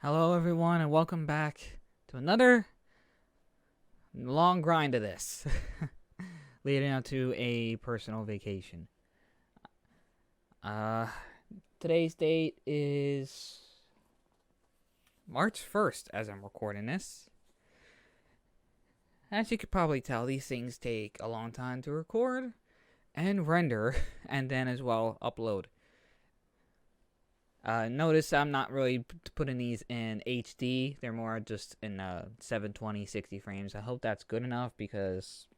Hello, everyone, and welcome back to another long grind of this, leading up to a personal vacation. Today's date is March 1st, as I'm recording this. As you could probably tell, these things take a long time to record and render, and then as well upload. Notice I'm not really putting these in HD. They're more just in 720, 60 frames. I hope that's good enough because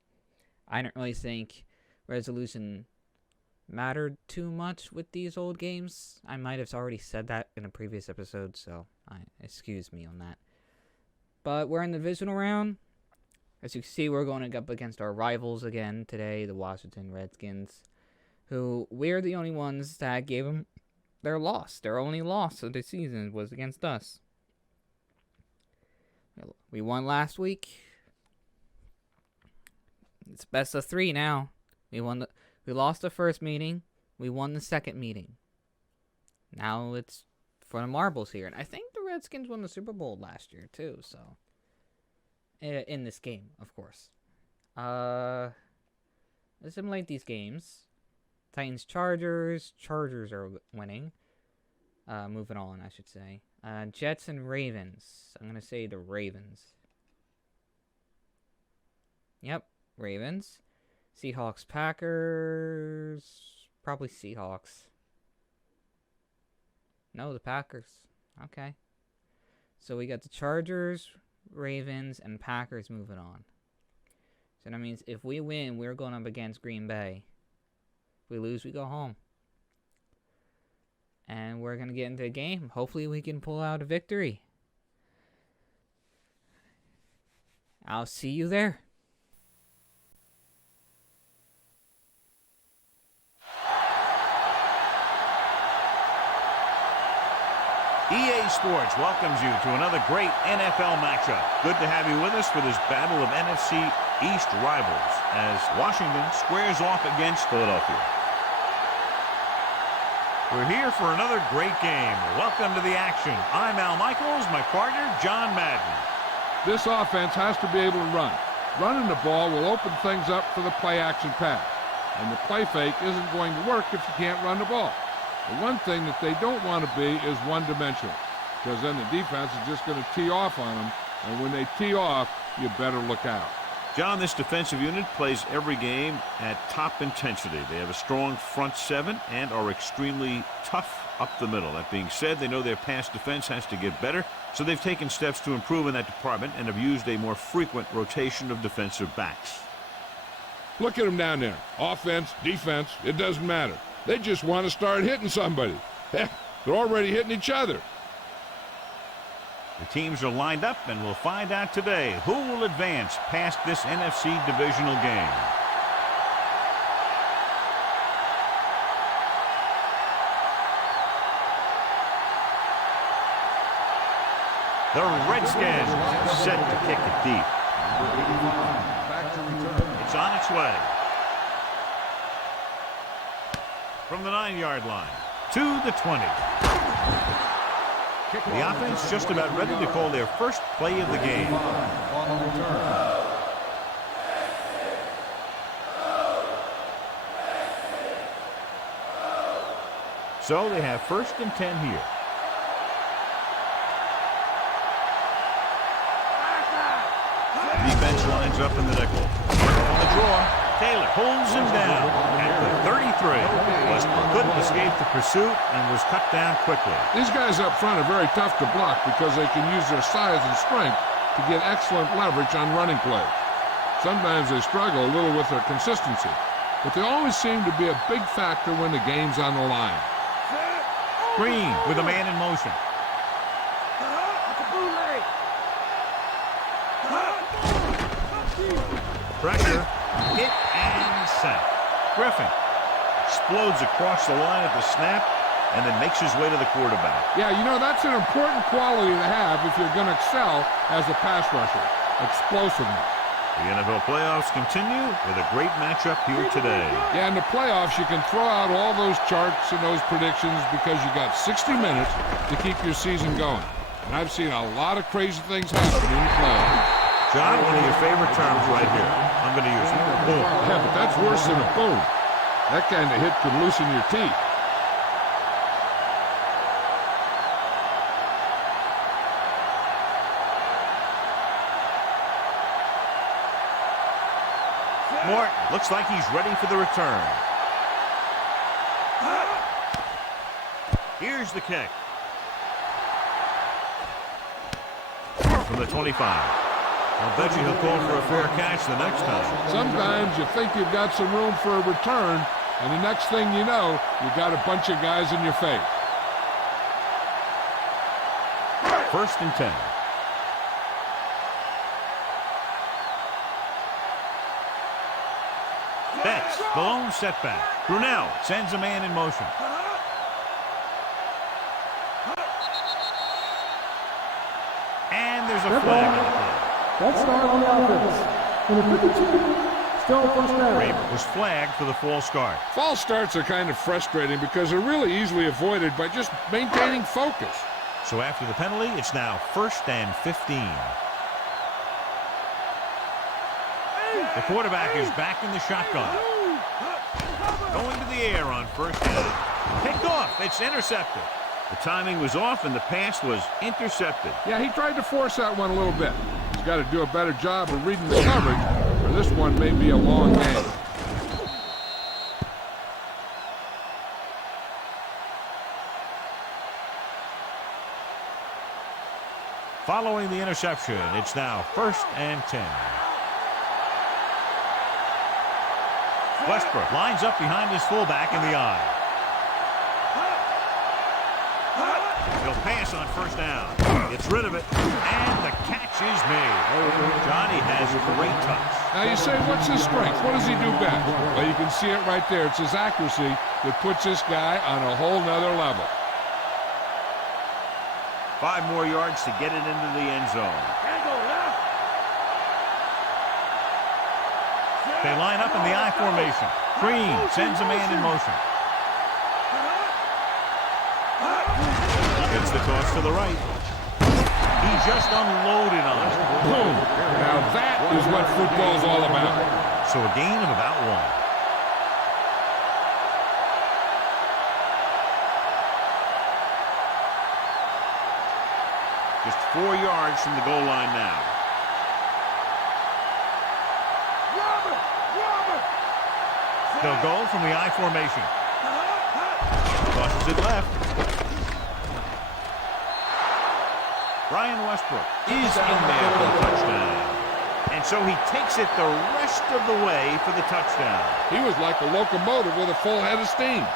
I don't really think resolution mattered too much with these old games. I might have already said that in a previous episode, so excuse me on that. But we're in the divisional round. As you can see, we're going up against our rivals again today, the Washington Redskins, who we're the only ones that gave them their loss. Their only loss of the season was against us. We won last week. It's best of 3 now. We lost the first meeting. We won the second meeting. Now it's for the marbles here. And I think the Redskins won the Super Bowl last year too. So in this game, of course. Let's simulate these games. Titans, Chargers. Chargers are winning. Moving on, I should say. Jets and Ravens. I'm going to say the Ravens. Yep, Ravens. Seahawks, Packers. Probably Seahawks. No, the Packers. Okay. So we got the Chargers, Ravens, and Packers moving on. So that means if we win, we're going up against Green Bay. If we lose, we go home. And we're going to get into the game. Hopefully we can pull out a victory. I'll see you there. EA Sports welcomes you to another great NFL matchup. Good to have you with us for this battle of NFC East rivals as Washington squares off against Philadelphia. We're here for another great game. Welcome to the action. I'm Al Michaels, my partner, John Madden. This offense has to be able to run. Running the ball will open things up for the play-action pass. And the play fake isn't going to work if you can't run the ball. The one thing that they don't want to be is one-dimensional, because then the defense is just going to tee off on them, and when they tee off, you better look out. John, this defensive unit plays every game at top intensity. They have a strong front seven and are extremely tough up the middle. That being said, they know their pass defense has to get better, so they've taken steps to improve in that department and have used a more frequent rotation of defensive backs. Look at them down there. Offense, defense, it doesn't matter. They just want to start hitting somebody. Heck, they're already hitting each other. The teams are lined up, and we'll find out today who will advance past this NFC divisional game. The Redskins set to kick it deep. It's on its way. From the 9-yard line to the 20. The offense just about ready to call their first play of the game. So they have 1st and 10 here. Defense lines up in the nickel. On the draw, Taylor pulls him down at the 33. Was couldn't escape the pursuit and was cut down quickly. These guys up front are very tough to block because they can use their size and strength to get excellent leverage on running plays. Sometimes they struggle a little with their consistency, but they always seem to be a big factor when the game's on the line. Green with a man in motion. Pressure, hit and sack. Griffin explodes across the line at the snap and then makes his way to the quarterback. Yeah, you know, that's an important quality to have if you're going to excel as a pass rusher. Explosiveness. The NFL playoffs continue with a great matchup here today. Yeah, in the playoffs, you can throw out all those charts and those predictions because you got 60 minutes to keep your season going. And I've seen a lot of crazy things happen in the playoffs. John, one of your favorite terms right here. I'm going to use it. Boom. Yeah, but that's worse than a boom. That kind of hit could loosen your teeth. Morton looks like he's ready for the return. Here's the kick. From the 25. I'll bet you he'll call for a fair catch the next time. Sometimes you think you've got some room for a return, and the next thing you know, you got a bunch of guys in your face. 1st and 10. Betts, the lone setback. Brunell sends a man in motion. And there's a flag on the play. That's start on the offense. Number 52, still first down. Raymond was flagged for the false start. False starts are kind of frustrating because they're really easily avoided by just maintaining focus. So after the penalty, it's now 1st and 15. The quarterback is back in the shotgun. Going to the air on 1st down. Picked off. It's intercepted. The timing was off and the pass was intercepted. Yeah, he tried to force that one a little bit. He's got to do a better job of reading the coverage, or this one may be a long game. Following the interception, it's now 1st and 10. Westbrook lines up behind his fullback in the eye. He'll pass on 1st down. Gets rid of it, and the catch is made. Johnny has a great touch. Now you say, what's his strength? What does he do best? Well, you can see it right there. It's his accuracy that puts this guy on a whole nother level. 5 more yards to get it into the end zone. They line up in the I formation. Green sends a man in motion. Gets the toss to the right. He just unloaded on it. Boom. Now that is what football's all about. So a gain of about 1. Just 4 yards from the goal line now. They'll go from the I formation. Tosses it left. Brian Westbrook is in there for the touchdown. And so he takes it the rest of the way for the touchdown. He was like a locomotive with a full head of steam.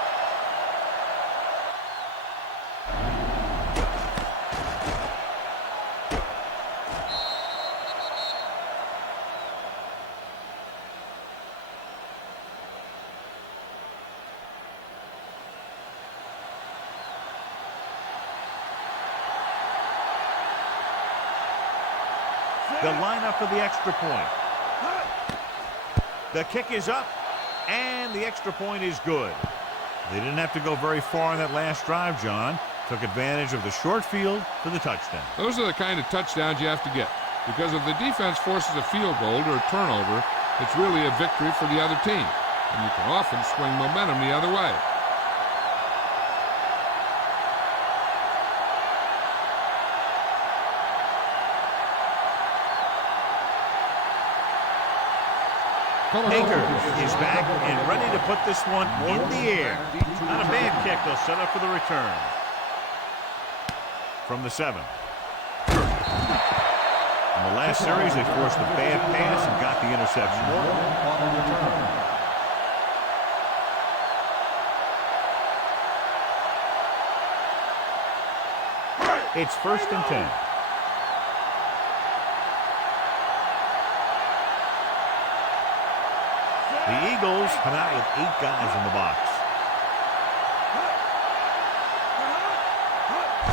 They'll line up for the extra point. The kick is up, and the extra point is good. They didn't have to go very far on that last drive, John. Took advantage of the short field for the touchdown. Those are the kind of touchdowns you have to get. Because if the defense forces a field goal or a turnover, it's really a victory for the other team. And you can often swing momentum the other way. Baker is back and ready to put this one in the air. Not a bad kick. They'll set up for the return. From the 7. In the last series, they forced a bad pass and got the interception. It's 1st and 10. The Eagles come out with 8 guys in the box.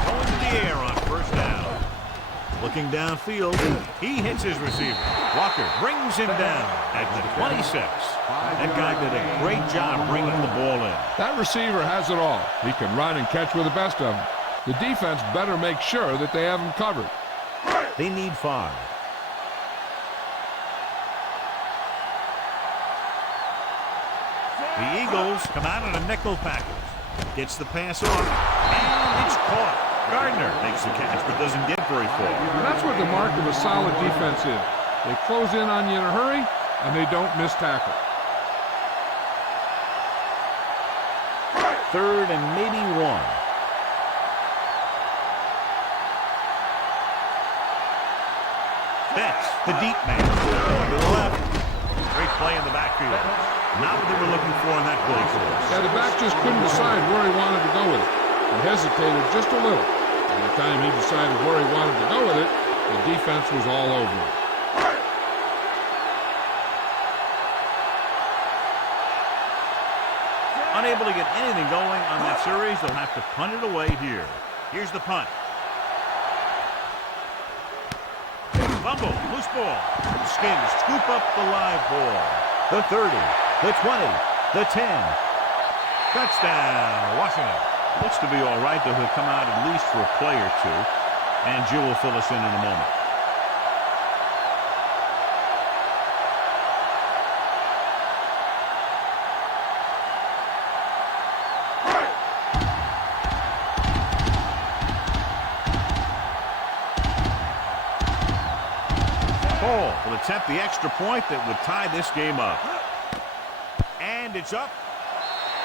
Going to the air on 1st down. Looking downfield, he hits his receiver. Walker brings him down at the 26. That guy did a great job bringing the ball in. That receiver has it all. He can run and catch with the best of them. The defense better make sure that they have him covered. They need 5. The Eagles come out in a nickel package. Gets the pass off, and it's caught. Gardner makes the catch, but doesn't get very far. And that's what the mark of a solid defense is. They close in on you in a hurry, and they don't miss tackle. 3rd and maybe 1. Betts, the deep man, going to the left. Great play in the backfield. Not what they were looking for in that play course. Yeah, the back just couldn't decide where he wanted to go with it. He hesitated just a little. By the time he decided where he wanted to go with it, the defense was all over him. Unable to get anything going on that series, they'll have to punt it away here. Here's the punt. Fumble, loose ball. The Skins scoop up the live ball. The 30, the 20, the 10. Touchdown, Washington. Looks to be all right, though he'll come out at least for a play or two. And Jill will fill us in a moment. Hall will attempt the extra point that would tie this game up. And it's up.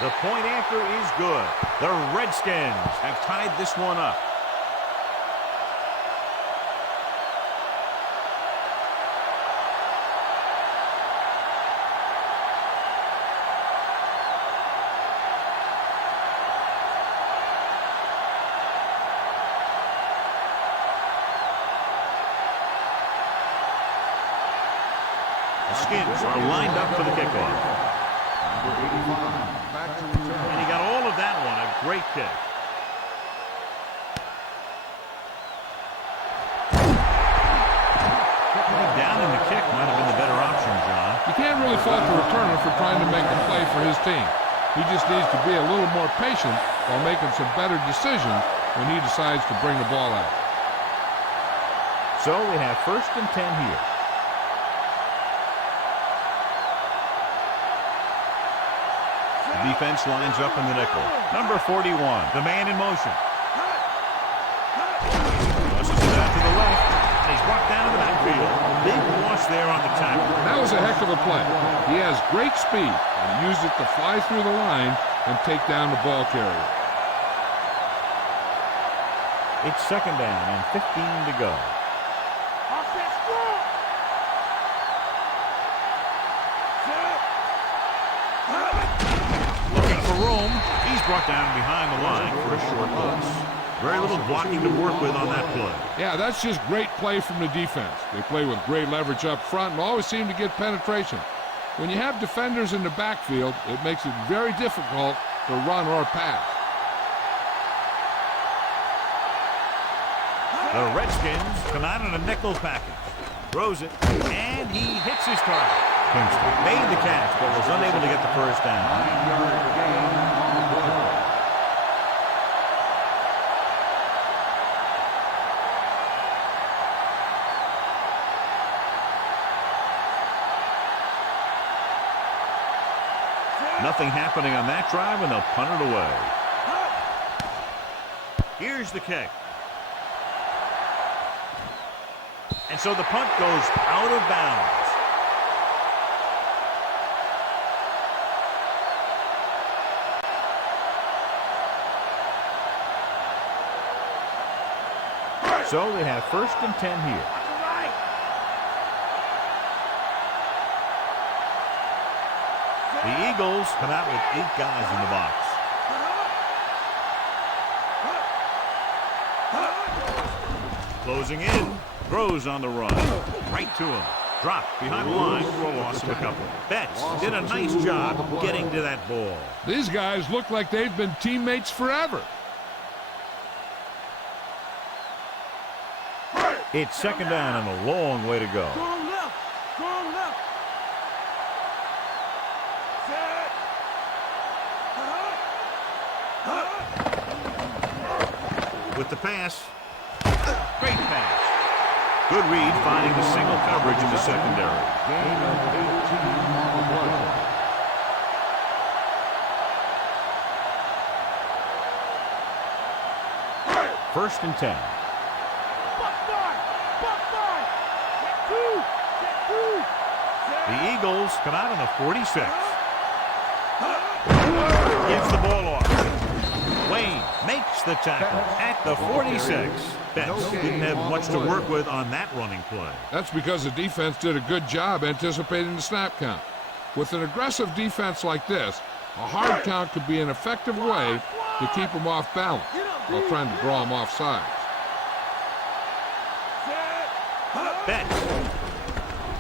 The point anchor is good. The Redskins have tied this one up. The Skins are lined up for the kickoff. And he got all of that one. A great kick. Down in the kick might have been the better option, John. You can't really fault the returner for trying to make a play for his team. He just needs to be a little more patient while making some better decisions when he decides to bring the ball out. So we have 1st and 10 here. The defense lines up in the nickel. Number 41, the man in motion. Tosses it out to the left, and he's brought down in the backfield. Big loss there on the tackle. That was a heck of a play. He has great speed, and he used it to fly through the line and take down the ball carrier. It's 2nd down and 15 to go. Room. He's brought down behind the line for a short loss. Very little blocking to work with on that play. Yeah, that's just great play from the defense. They play with great leverage up front and always seem to get penetration. When you have defenders in the backfield, it makes it very difficult to run or pass. The Redskins come out in a nickel package. Throws it, and he hits his target. Kingston made the catch, but was unable to get the 1st down. Nothing happening on that drive, and they'll punt it away. Here's the kick. And so the punt goes out of bounds. So they have 1st and 10 here. The Eagles come out with 8 guys in the box. Closing in, throws on the run. Right to him. Dropped behind the line for a loss of a couple. Betts did a nice job getting to that ball. These guys look like they've been teammates forever. It's 2nd down and a long way to go. with the pass. Great pass. Good read, finding the single coverage in the secondary. Gain of 18 on the play. First and 10. The Eagles come out on the 46. Gives the ball off. Wayne makes the tackle at the 46. Betts didn't have much to work with on that running play. That's because the defense did a good job anticipating the snap count. With an aggressive defense like this, a hard count could be an effective way to keep them off balance while trying to draw them off sides. Betts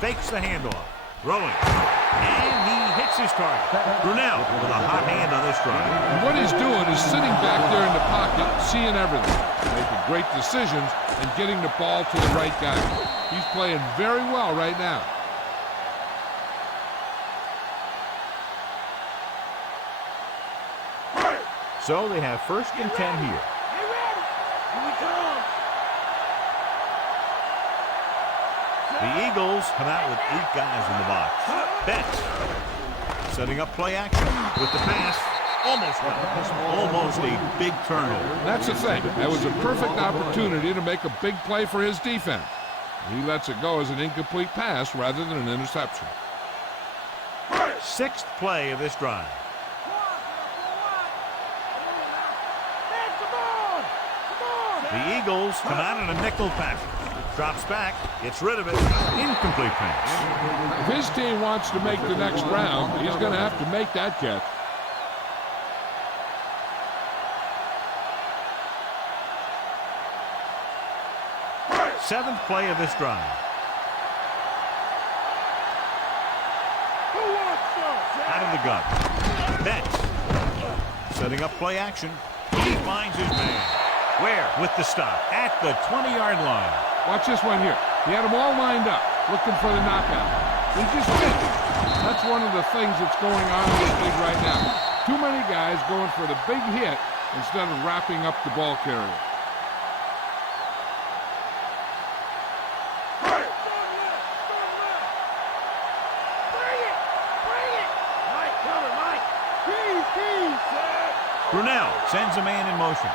fakes the handoff. Throwing. And he hits his target. Brunell with a hot hand on this drive. And what he's doing is sitting back there in the pocket, seeing everything, making great decisions, and getting the ball to the right guy. He's playing very well right now. So they have first and 10 here. The Eagles come out with 8 guys in the box. Betts setting up play action with the pass. Almost a big turnover. That's the thing. That was a perfect opportunity to make a big play for his defense. He lets it go as an incomplete pass rather than an interception. 6th play of this drive. The Eagles come out in a nickel package. Drops back, gets rid of it. Incomplete pass. If his team wants to make the next round, he's going to have to make that catch. Seventh play of this drive. Out of the gun. Betts setting up play action. He finds his man. Where? With the stop at the 20-yard line. Watch this one here. He had them all lined up, looking for the knockout. He just missed it. That's one of the things that's going on in this league right now. Too many guys going for the big hit instead of wrapping up the ball carrier. Brunell sends a man in motion.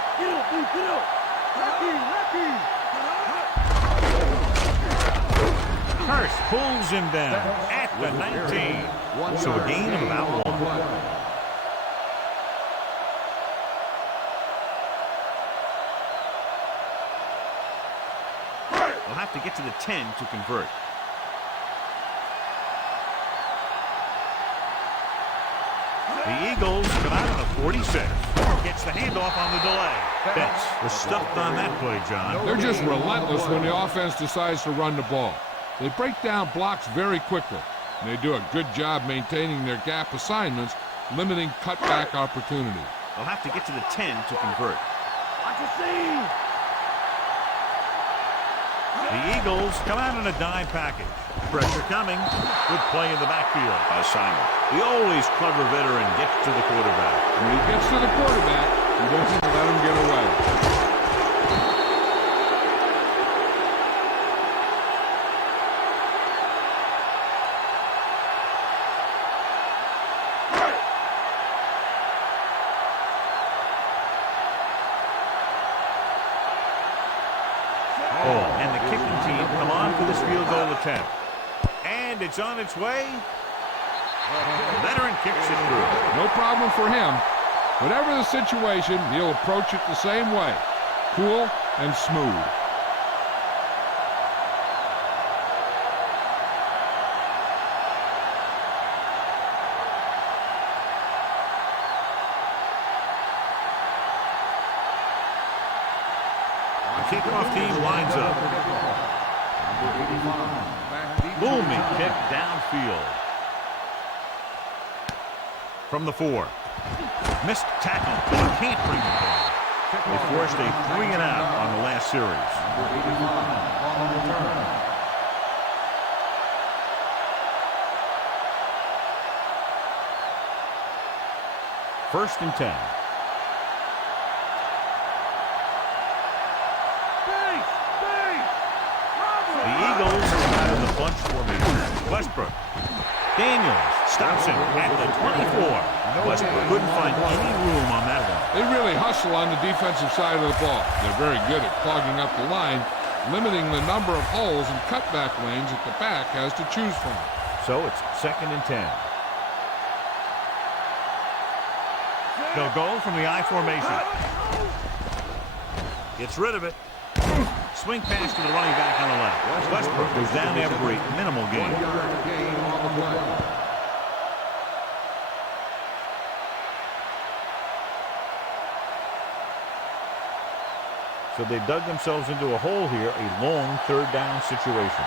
Hurst pulls him down at the 19. So a gain of about 1. They'll have to get to the 10 to convert. The Eagles come out on the 46. Gets the handoff on the delay. Betts was stuffed on that play, John. They're just relentless when the offense decides to run the ball. They break down blocks very quickly, and they do a good job maintaining their gap assignments, limiting cutback opportunities. They'll have to get to the 10 to convert. The Eagles come out in a dime package. Pressure coming. Good play in the backfield by Simon. The always clever veteran gets to the quarterback. When he gets to the quarterback, he doesn't let him get away. And the kicking team come on for this field goal attempt. And it's on its way. The veteran kicks it through. No problem for him. Whatever the situation, he'll approach it the same way. Cool and smooth. The kickoff team lines up. Booming kick downfield. From the 4. Missed tackle. Can't bring it down. They forced a 3-and-out on the last series. First and 10. bunch formation. Westbrook. Daniels stops him at the 24. Westbrook couldn't find any room on that one. They really hustle on the defensive side of the ball. They're very good at clogging up the line, limiting the number of holes and cutback lanes that the back has to choose from. So it's 2nd and 10. They'll go from the I formation. Gets rid of it. Swing pass to the running back on the left. Westbrook goes down after a minimal gain. So they dug themselves into a hole here, a long 3rd down situation.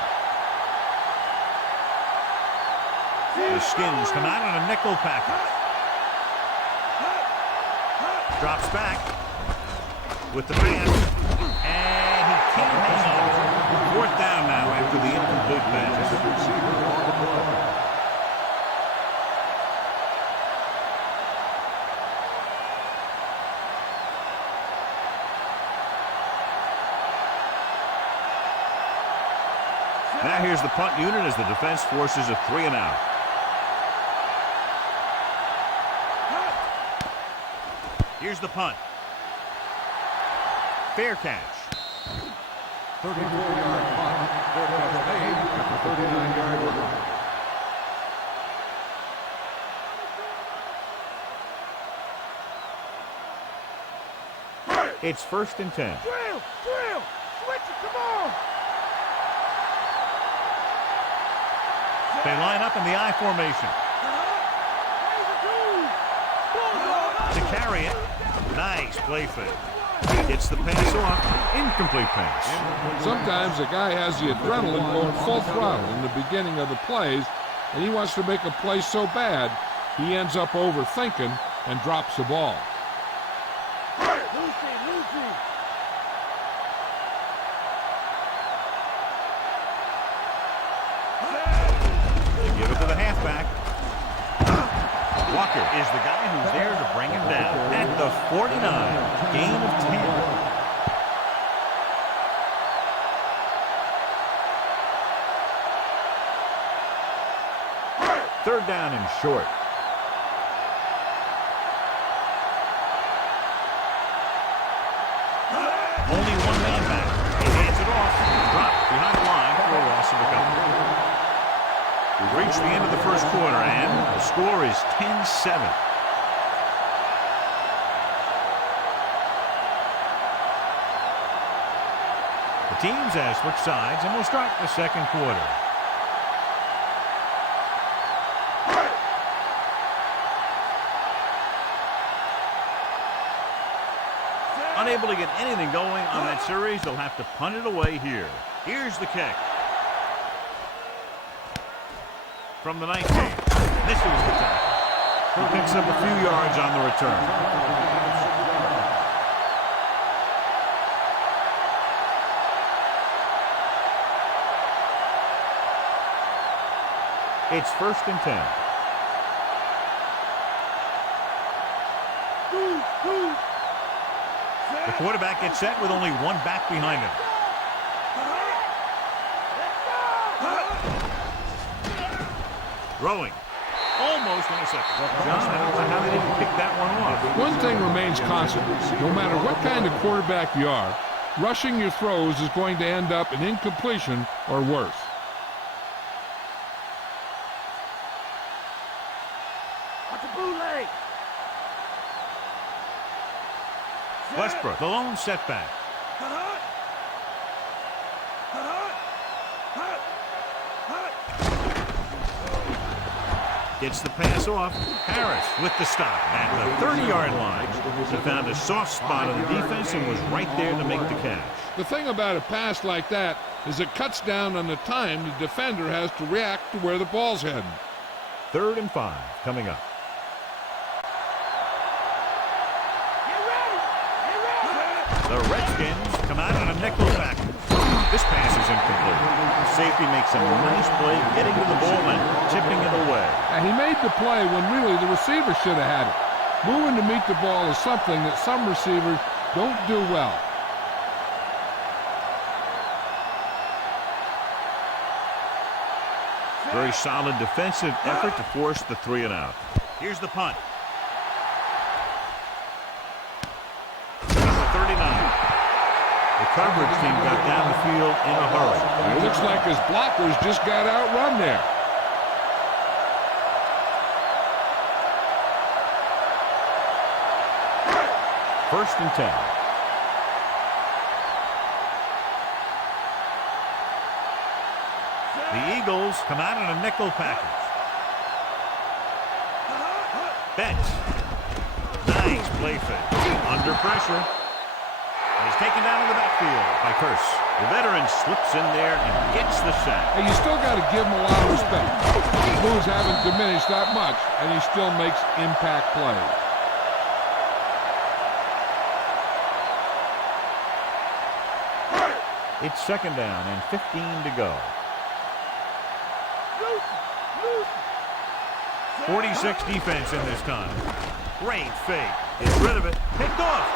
The Skins come out on a nickel package. Drops back with the pass, and he can't hang on. 4th down now after the incomplete pass. Now here's the punt unit as the defense forces a 3 and out. Here's the punt. Fair catch. 34-yard punt. Fair catch made at the 39-yard line. It's 1st and 10. Drill! Switch it, come on! They line up in the I formation. To carry it. Nice play fake. Gets the pass off. Incomplete pass. Sometimes a guy has the adrenaline going full throttle in the beginning of the plays, and he wants to make a play so bad, he ends up overthinking and drops the ball. They give it to the halfback. Walker is the guy who's there to bring him down at the 49. Gain of 10. 3rd down and short. Only one man back. He hands it off. Dropped behind the line for a loss of a couple. We've reached the end of the 1st quarter, and the score is 10-7. The teams have switched sides, and we'll start the 2nd quarter. Unable to get anything going on that series, they'll have to punt it away here. Here's the kick. From the 19. This is the tackle. He picks up a few yards on the return. It's 1st and 10. The quarterback gets set with only one back behind him. Throwing. Almost intercepted. John, I don't know how they didn't pick that one off. One thing remains constant. No matter what kind of quarterback you are, rushing your throws is going to end up in incompletion or worse. Westbrook, the lone setback. Gets the pass off. Harris with the stop at the 30-yard line. He found a soft spot on the defense and was right there to make the catch. The thing about a pass like that is it cuts down on the time the defender has to react to where the ball's heading. 3rd and 5 coming up. The Redskins come out on a nickel back. This pass is incomplete. The safety makes a nice play getting to the ball and tipping it away. And he made the play when really the receiver should have had it. Moving to meet the ball is something that some receivers don't do well. Very solid defensive effort to force the 3 and out. Here's the punt. Number 39. The coverage team got down the field in a hurry. It looks like his blockers just got outrun there. First and 10. The Eagles come out in a nickel package. Betts. Nice play fake. Under pressure. And he's taken down in the backfield by Curse. The veteran slips in there and gets the sack. Hey, you still got to give him a lot of respect. His moves haven't diminished that much, and he still makes impact plays. It's second down and 15 to go. 46 defense in this time. Great fake. Gets rid of it. Picked off.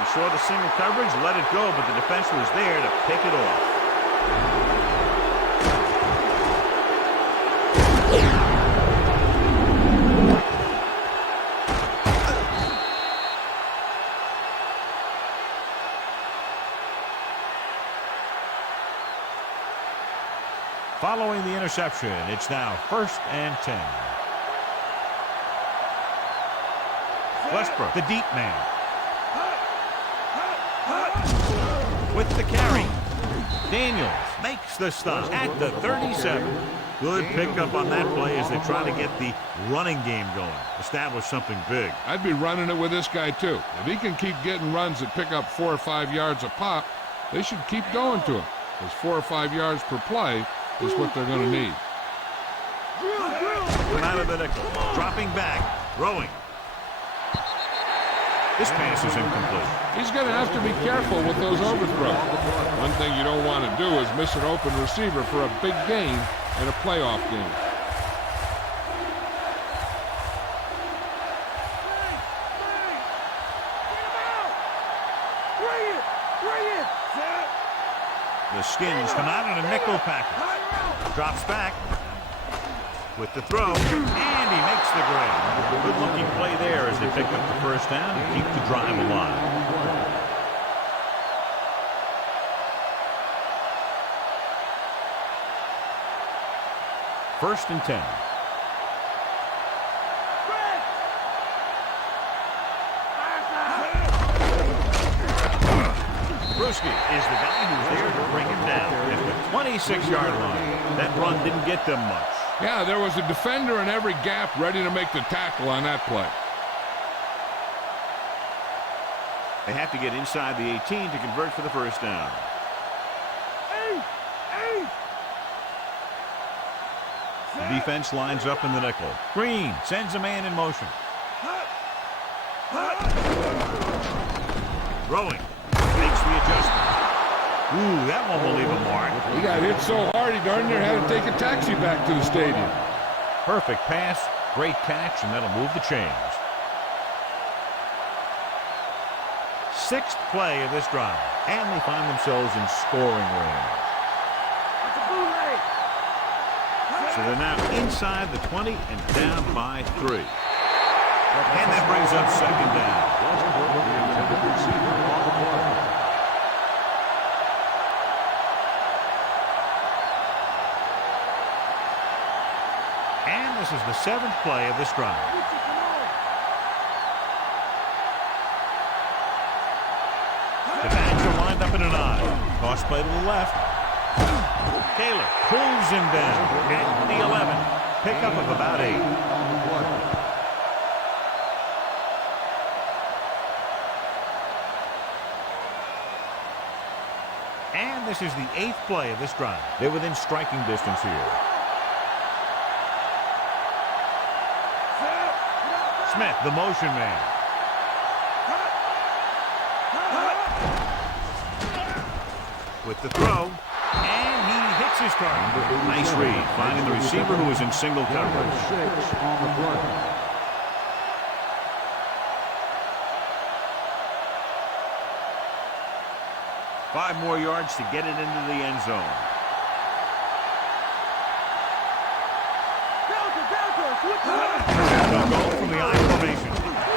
He saw the single coverage, let it go, but the defense was there to pick it off. Following the interception, it's now first and 10. Westbrook, the deep man. With the carry. Daniels makes the stop at the 37. Good pickup on that play as they try to get the running game going. Establish something big. I'd be running it with this guy, too. If he can keep getting runs that pick up 4 or 5 yards a pop, they should keep going to him. Because 4 or 5 yards per play is what they're going to need. Come out of the nickel. Dropping back. Throwing. This pass is incomplete. He's going to have to be careful with those overthrows. One thing you don't want to do is miss an open receiver for a big gain in a playoff game. The Skins come out in a nickel package. Drops back with the throw, and he makes the grab. Good-looking play there as they pick up the first down and keep the drive alive. First and 10. Brewski is the guy who's there to bring him down at the 26-yard line. That run didn't get them much. Yeah, there was a defender in every gap ready to make the tackle on that play. They have to get inside the 18 to convert for the first down. The defense lines up in the nickel. Green sends a man in motion. Throwing. Makes the adjustment. Ooh, that one will leave a mark. He got hit so hard he darn near had to take a taxi back to the stadium. Perfect pass, great catch, and that'll move the chains. Sixth play of this drive, and they find themselves in scoring range. So they're now inside the 20 and down by 3. And that brings up second down. And this is the 7th play of this drive. The Bats are lined up in an I. Toss play to the left. Taylor pulls him down at the 11. Pickup of about 8. And this is the 8th play of this drive. They're within striking distance here. Smith, the motion man. With the throw, and he hits his target. Nice read, finding the receiver who is in single coverage. 6 on the play. Five more yards to get it into the end zone. They'll go from the I formation.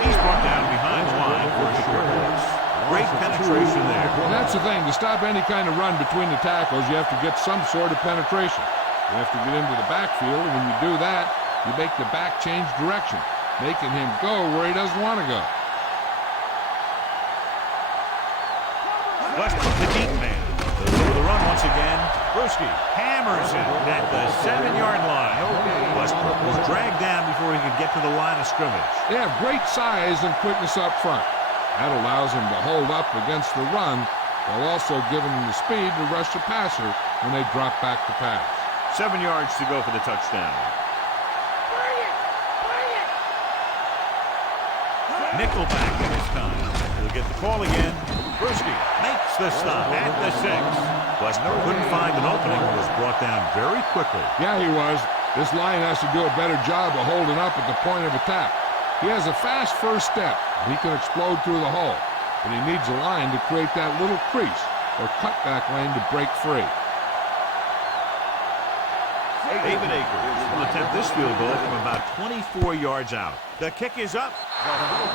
He's brought down behind the line for a short loss. Great penetration there. And that's the thing. To stop any kind of run between the tackles, you have to get some sort of penetration. You have to get into the backfield, and when you do that, you make the back change direction, making him go where he doesn't want to go. Westbrook, the deep man. Goes over the run once again. Brewski hammers it at the 7-yard line. Westbrook was dragged down before he could get to the line of scrimmage. They have great size and quickness up front. That allows him to hold up against the run while also giving him the speed to rush the passer when they drop back to pass. 7 yards to go for the touchdown. Nickelback at this time. He'll get the call again. Brewski makes the stop at the 6. Westbrook couldn't find an opening and was brought down very quickly. Yeah, he was. This line has to do a better job of holding up at the point of attack. He has a fast first step. He can explode through the hole, but he needs a line to create that little crease or cutback lane to break free. David Akers will attempt this field goal from about 24 yards out. The kick is up.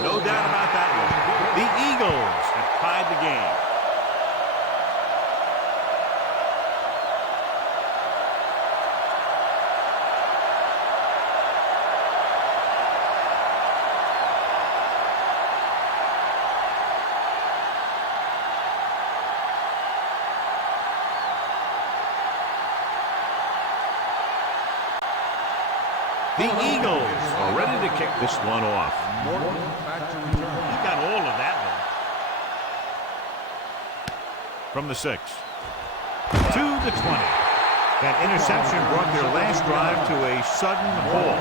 No doubt about that one. The Eagles have tied the game. The Eagles are ready to kick this one off. He got all of that one. From the 6. To the 20. That interception brought their last drive to a sudden halt.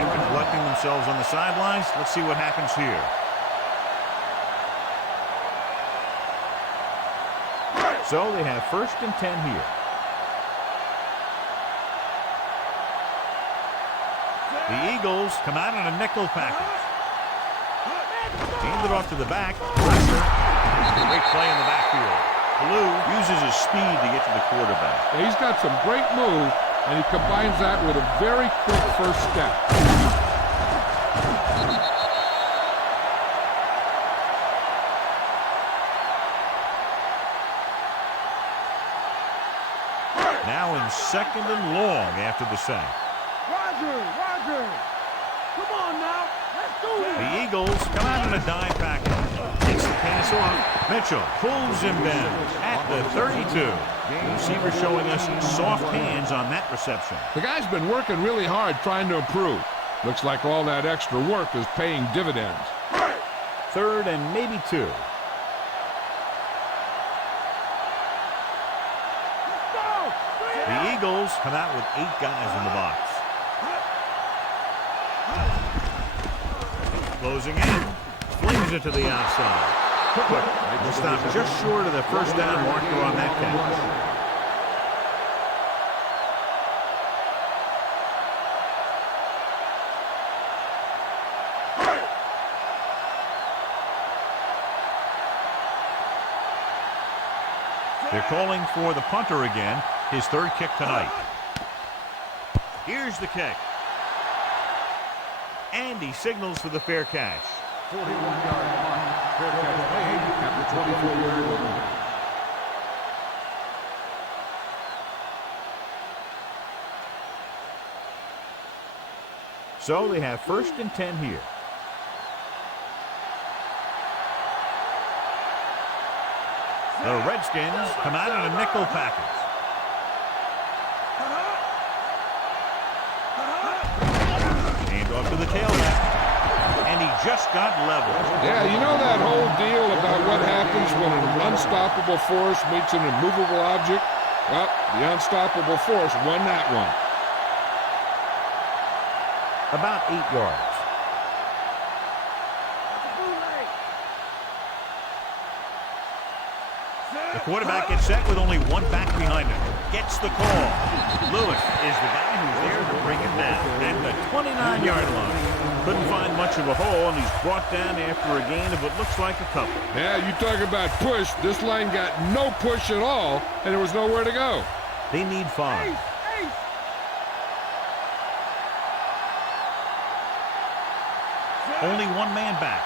After collecting themselves on the sidelines, let's see what happens here. So they have 1st and 10 here. The Eagles come out in a nickel package. Hand it off to the back. Great play in the backfield. Blue uses his speed to get to the quarterback. He's got some great move, and he combines that with a very quick first step. Now in 2nd and long after the sack. Roger. Come on now. Let's do this. The Eagles come out in a dime package. Gets the pass off. Mitchell pulls him down at the 32. The receiver showing us soft hands on that reception. The guy's been working really hard trying to improve. Looks like all that extra work is paying dividends. 3rd and maybe 2. The Eagles come out with 8 guys in the box. Closing in, flings it to the outside. Quick, will stop just short of the first down marker on that catch. They're calling for the punter again, his 3rd kick tonight. Here's the kick. And he signals for the fair catch. 41-yard line. Fair catch made at the 24-yard line. So they have 1st and 10 here. The Redskins come out in a nickel package. Hand off to the tailback. And he just got leveled. Yeah, you know that whole deal about what happens when an unstoppable force meets an immovable object? Well, the unstoppable force won that one. About 8 yards. The quarterback gets set with only one back behind him. Gets the call. Lewis is the guy who's there to bring him down at the 29-yard line. Couldn't find much of a hole, and he's brought down after a gain of what looks like a couple. Yeah, you talk about push. This line got no push at all, and there was nowhere to go. They need 5. Only one man back.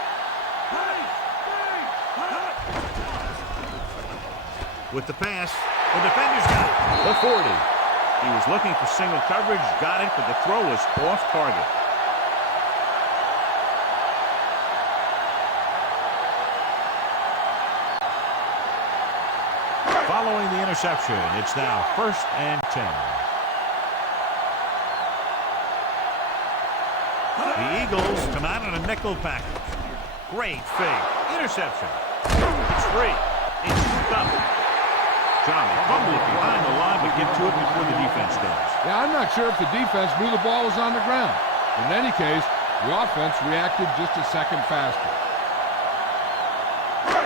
With the pass, the defender's got it. The 40. He was looking for single coverage, got it, but the throw was off target. Following the interception, it's now 1st and 10. The Eagles come out in a nickel package. Great fake. Interception. It's free. It's stuffed. John, they fumble it behind the line, but get to it before the defense does. Yeah, I'm not sure if the defense knew the ball was on the ground. In any case, the offense reacted just a second faster.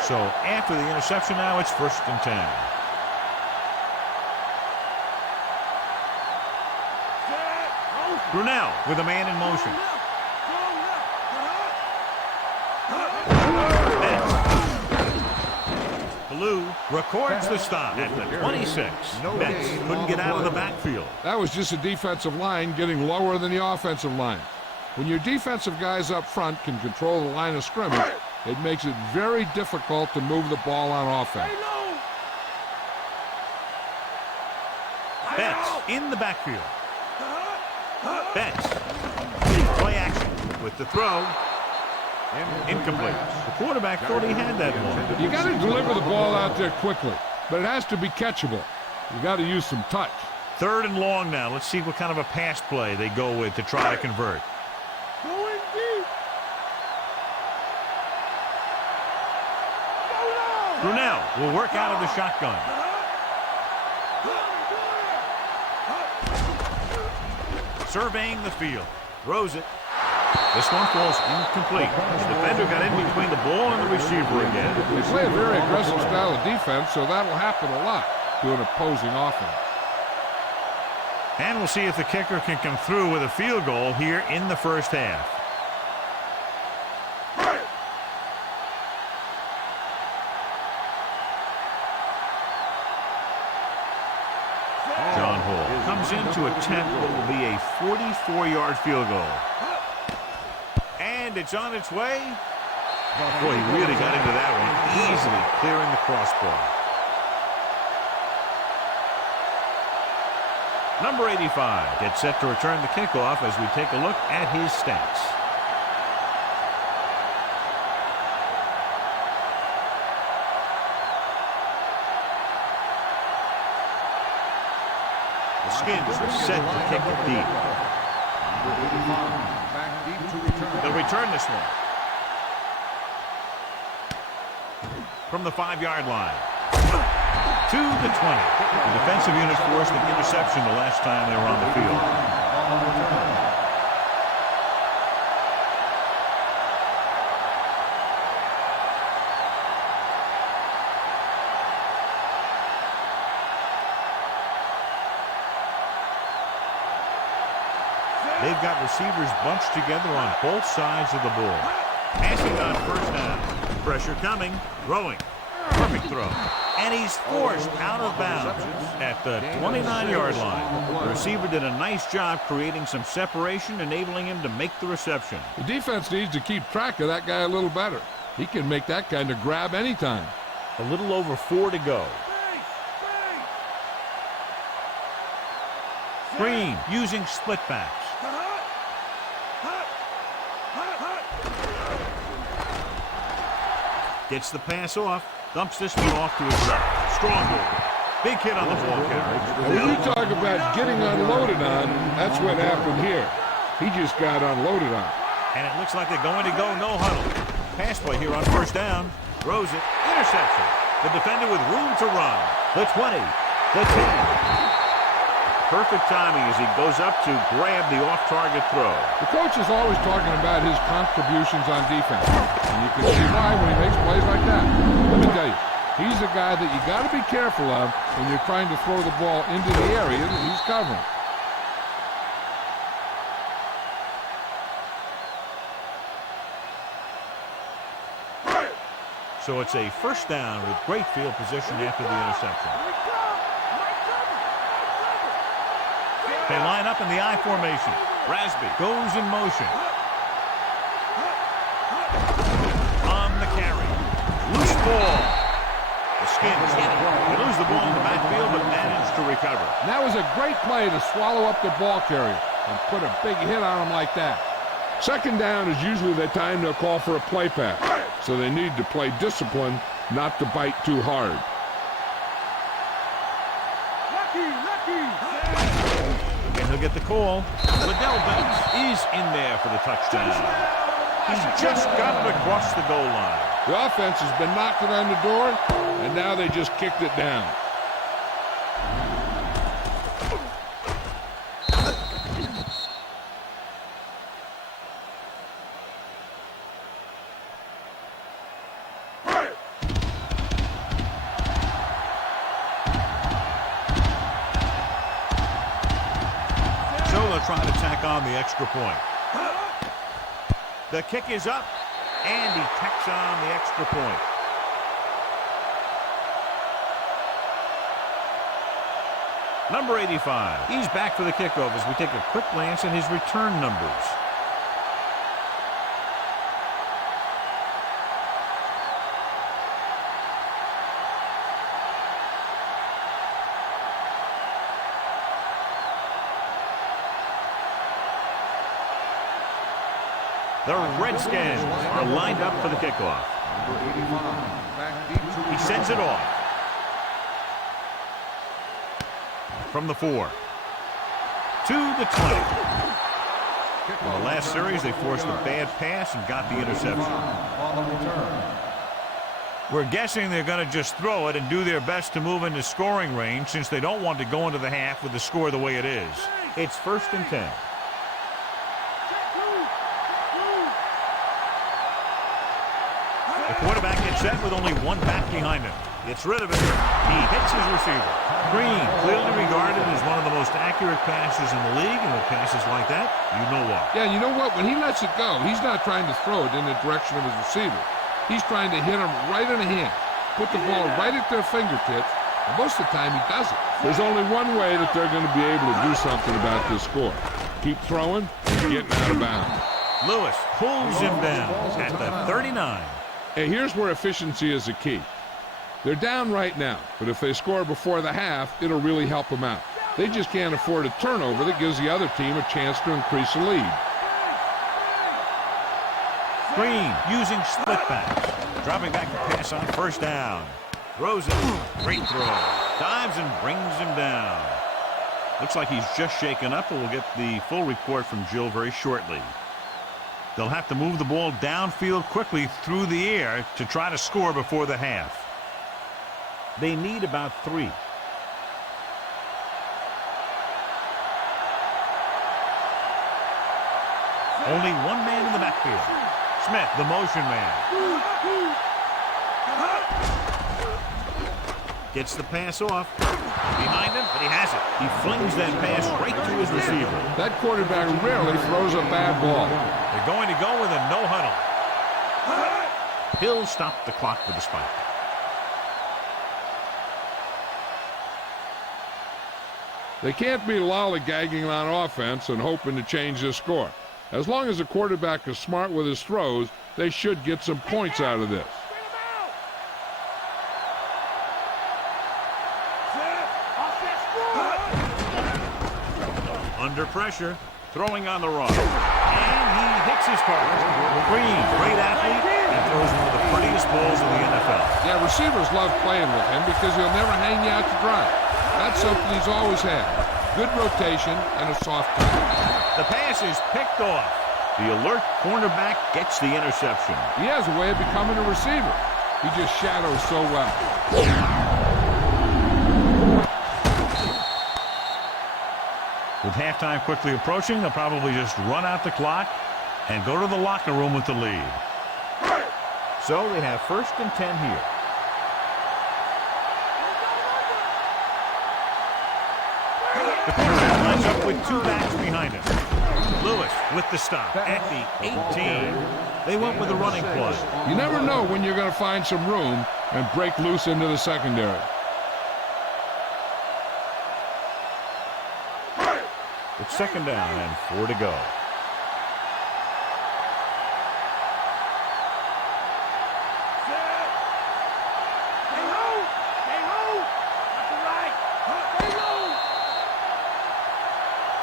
So after the interception now, it's 1st and 10. Brunell with a man in motion. Blue records the stop at the 26. Betts couldn't get out of the backfield. That was just a defensive line getting lower than the offensive line. When your defensive guys up front can control the line of scrimmage, it makes it very difficult to move the ball on offense. Betts in the backfield. Betts. Play action with the throw. Incomplete. The quarterback thought he had that one. You got to deliver the ball out there quickly, but it has to be catchable. You got to use some touch. 3rd and long now. Let's see what kind of a pass play they go with to try to convert. Going deep. Brunell will work out of the shotgun. Surveying the field. Throws it. This one falls incomplete. The defender got in between the ball and the receiver again. They play a very aggressive style of defense, so that'll happen a lot to an opposing offense. And we'll see if the kicker can come through with a field goal here in the 1st half. John Hall comes in to attempt what will be a 44-yard field goal. And it's on its way. Boy, he really got into that one, easily clearing the crossbar. Number 85 gets set to return the kickoff as we take a look at his stats. The Skins are set to kick it deep. They'll return this one. From the 5-yard line. To the 20. The defensive unit forced an interception the last time they were on the field. They've got receivers bunched together on both sides of the ball. Passing on 1st down. Pressure coming. Throwing. Perfect throw. And he's forced out of bounds at the 29-yard line. The receiver did a nice job creating some separation, enabling him to make the reception. The defense needs to keep track of that guy a little better. He can make that kind of grab anytime. A little over 4 to go. Green using split backs. Gets the pass off. Dumps this one off to his left. Strong move. Big hit on the ball carrier. When you talk about getting unloaded on, that's what happened here. He just got unloaded on. And it looks like they're going to go no huddle. Pass play here on 1st down. Throws it. Interception. The defender with room to run. The 20. The 10. Perfect timing as he goes up to grab the off-target throw. The coach is always talking about his contributions on defense. And you can see why when he makes plays like that. Let me tell you, he's a guy that you got to be careful of when you're trying to throw the ball into the area that he's covering. So it's a 1st down with great field position after the interception. They line up in the I formation. Rasby goes in motion. ball. The Skins get it. They lose the ball in the backfield, but manage to recover. And that was a great play to swallow up the ball carrier and put a big hit on him like that. Second down is usually the time they'll call for a play pass, so they need to play discipline, not to bite too hard. And he'll get the call. Liddell Banks is in there for the touchdown. He's just got it across the goal line. The offense has been knocking on the door, and now they just kicked it down. Trying to tack on the extra point. The kick is up, and he tacks on the extra point. Number 85. He's back for the kickoff as we take a quick glance at his return numbers. The Redskins are lined up for the kickoff. He sends it off. From the 4. To the 20. In the last series, they forced a bad pass and got the interception. We're guessing they're going to just throw it and do their best to move into scoring range since they don't want to go into the half with the score the way it is. It's 1st and 10. The quarterback gets set with only one back behind him. Gets rid of it. He hits his receiver. Green, clearly regarded as one of the most accurate passers in the league, and with passes like that, you know what. Yeah, you know what? When he lets it go, he's not trying to throw it in the direction of his receiver. He's trying to hit him right in the hand, put the ball right at their fingertips, and most of the time he does it. There's only one way that they're going to be able to do something about this score. Keep throwing and getting out of bounds. Lewis pulls him down at the 39. And here's where efficiency is the key. They're down right now, but if they score before the half, it'll really help them out. They just can't afford a turnover that gives the other team a chance to increase the lead. Green using split backs. Dropping back to pass on 1st down. Throws it. Great throw. Dives and brings him down. Looks like he's just shaken up, and we'll get the full report from Jill very shortly. They'll have to move the ball downfield quickly through the air to try to score before the half. They need about 3. Only one man in the backfield. Smith, the motion man. Gets the pass off. Behind him, but he has it. He flings that pass right to his receiver. That quarterback rarely throws a bad ball. They're going to go with a no huddle. He'll stop the clock with a spike. They can't be lollygagging on offense and hoping to change the score. As long as the quarterback is smart with his throws, they should get some points out of this. Under pressure, throwing on the run. And he hits his target. Green, great athlete, and throws one of the prettiest balls in the NFL. Yeah, receivers love playing with him because he'll never hang you out to dry. That's something he's always had. Good rotation and a soft touch. The pass is picked off. The alert cornerback gets the interception. He has a way of becoming a receiver. He just shadows so well. With halftime quickly approaching, they'll probably just run out the clock and go to the locker room with the lead. So they have 1st and 10 here. The quarterback lines up with 2 backs behind him. Lewis with the stop at the 18. They went with a running play. You never know when you're going to find some room and break loose into the secondary. It's 2nd down and 4 to go.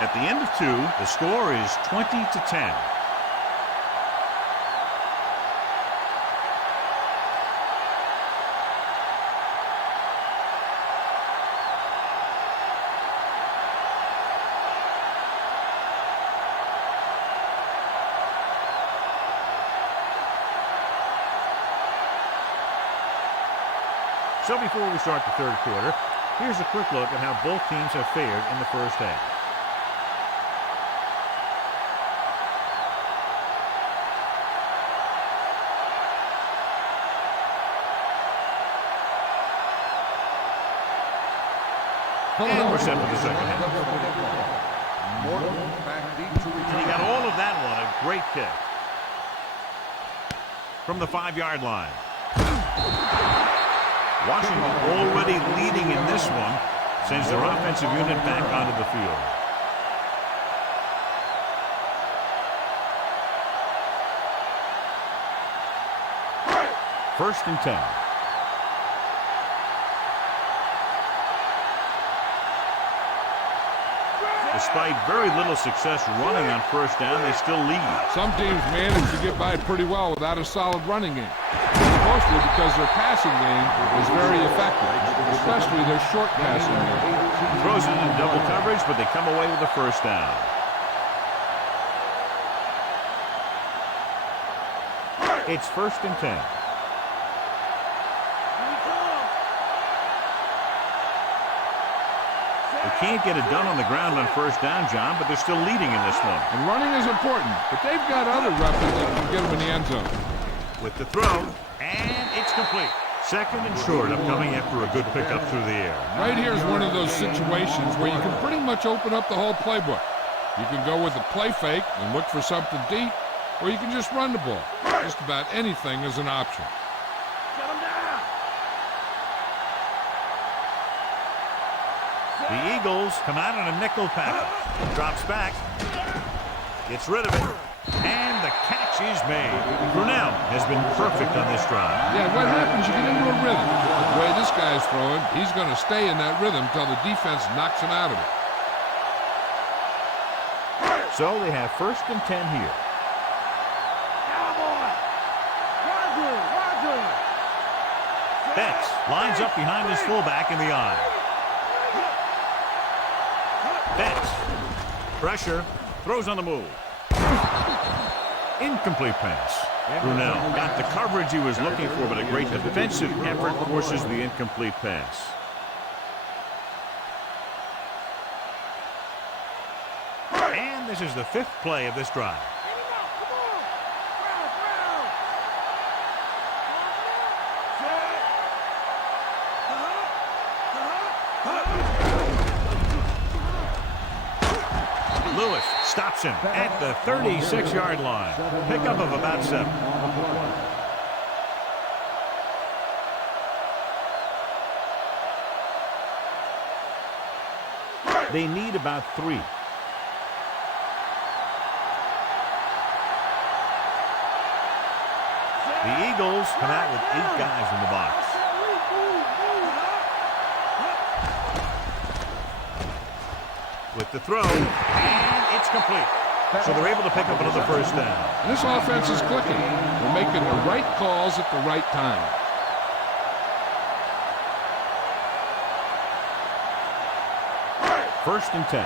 At the end of 2, the score is 20-10. So before we start the third quarter, here's a quick look at how both teams have fared in the first half. And we're set for the second half. And he got all of that one, a great kick. From the 5-yard line. Washington already leading in this one, sends their offensive unit back onto the field. First and 10. Despite very little success running on first down, they still lead. Some teams manage to get by pretty well without a solid running game. Mostly because their passing game is very effective, especially their short passing game. Throws it in double coverage, but they come away with a first down. It's first and 10. They can't get it done on the ground on first down, John, but they're still leading in this one. And running is important, but they've got other weapons that can get them in the end zone. With the throw, and it's complete. Second and short, upcoming after a good pickup through the air. Right here is one of those situations where you can pretty much open up the whole playbook. You can go with a play fake and look for something deep, or you can just run the ball. Just about anything is an option. The Eagles come out in a nickel package. Drops back. Gets rid of it. And the catch is made. Brunell has been perfect on this drive. Yeah, what happens, you get into a rhythm. The way this guy's throwing, he's going to stay in that rhythm until the defense knocks him out of it. So they have first and 10 here. Betts lines up behind his fullback in the eye. Betts, pressure, throws on the move. Incomplete pass. Brunell got the coverage he was looking for, but a great defensive effort forces the incomplete pass. And this is the 5th play of this drive. Lewis stops him at the 36-yard line. Pickup of about 7. They need about 3. The Eagles come out with 8 guys in the box. With the throw, and it's complete. So they're able to pick up another first down. And this offense is clicking. They're making the right calls at the right time. First and 10.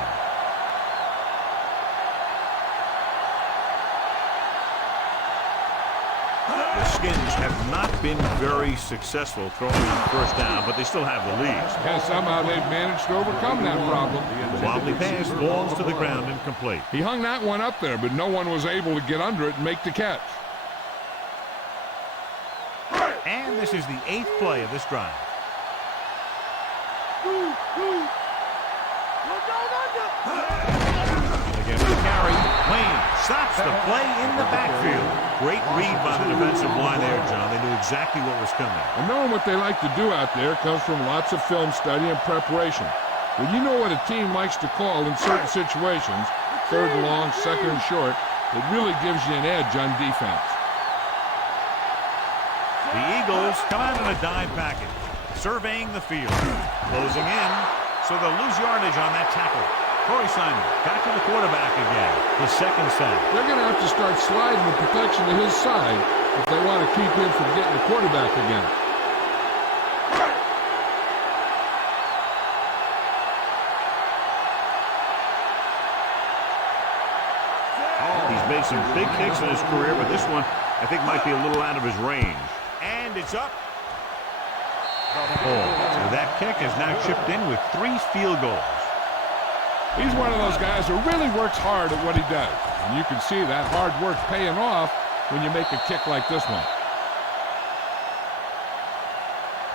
The Skins have not been very successful throwing on first down, but they still have the lead. And somehow they've managed to overcome that problem. The wobbly pass falls to the ground incomplete. He hung that one up there, but no one was able to get under it and make the catch. And this is the 8th play of this drive. Again with the carry. Wayne stops the play in the backfield. Great read by the defensive line there, John. They knew exactly what was coming. And knowing what they like to do out there comes from lots of film study and preparation. When you know what a team likes to call in certain situations, third and long, second and short, it really gives you an edge on defense. The Eagles come out in a dime package, surveying the field. Closing in, so they'll lose yardage on that tackle. Corey Simon got to the quarterback again. His second sack. They're going to have to start sliding the protection to his side if they want to keep him from getting the quarterback again. He's made some big kicks in his career, but this one I think might be a little out of his range. And it's up. So that kick is now chipped in with 3 field goals. He's one of those guys who really works hard at what he does. And you can see that hard work paying off when you make a kick like this one.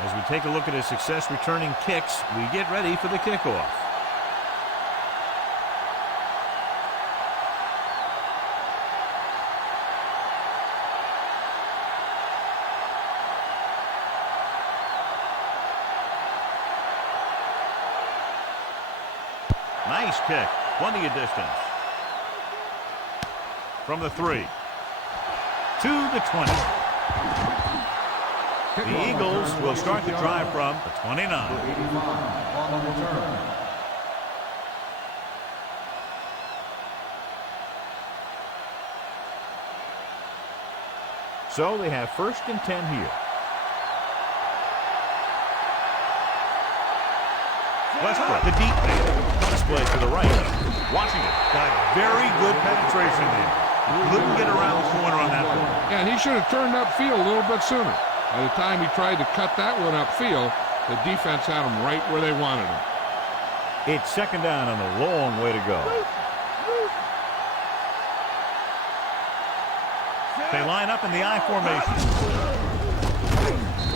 As we take a look at his success returning kicks, we get ready for the kickoff. Nice kick. Plenty of distance. From the 3. To the 20. The Eagles will start the drive from the 29. So they have 1st and 10 here. Westbrook, the deep man. Play to the right. Washington got very good penetration there. Couldn't get around the corner on that one. Yeah, and he should have turned upfield a little bit sooner. By the time he tried to cut that one upfield, the defense had him right where they wanted him. It's 2nd down and a long way to go. They line up in the I formation.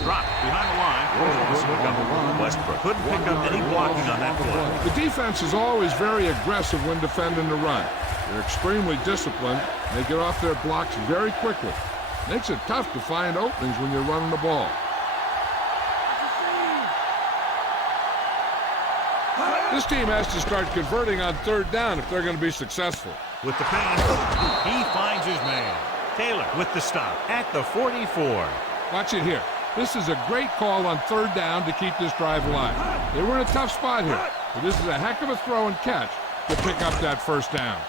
Drop behind the line. This will come Westbrook. Couldn't pick up any blocking on that play. The defense is always very aggressive when defending the run. They're extremely disciplined. They get off their blocks very quickly. Makes it tough to find openings when you're running the ball. This team has to start converting on 3rd down if they're going to be successful. With the pass, he finds his man. Taylor with the stop at the 44. Watch it here. This is a great call on 3rd down to keep this drive alive. They were in a tough spot here, but this is a heck of a throw and catch to pick up that 1st down.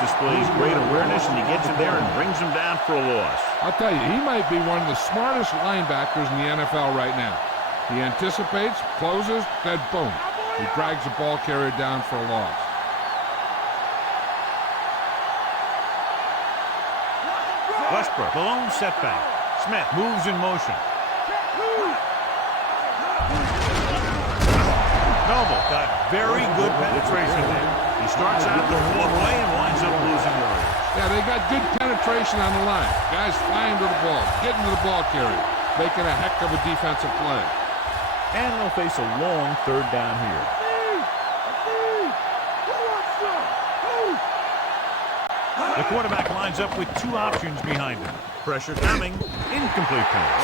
Displays great awareness, and he gets in there and brings him down for a loss. I'll tell you, he might be one of the smartest linebackers in the NFL right now. He anticipates, closes, then boom. He drags the ball carrier down for a loss. Westbrook, the lone setback. Smith moves in motion. Noble got very good penetration there. He starts out the wrong way and winds up losing yards. Yeah, they got good penetration on the line. Guys flying to the ball, getting to the ball carrier, making a heck of a defensive play. And they'll face a long 3rd down here. The quarterback lines up with 2 options behind him. Pressure coming. Incomplete pass.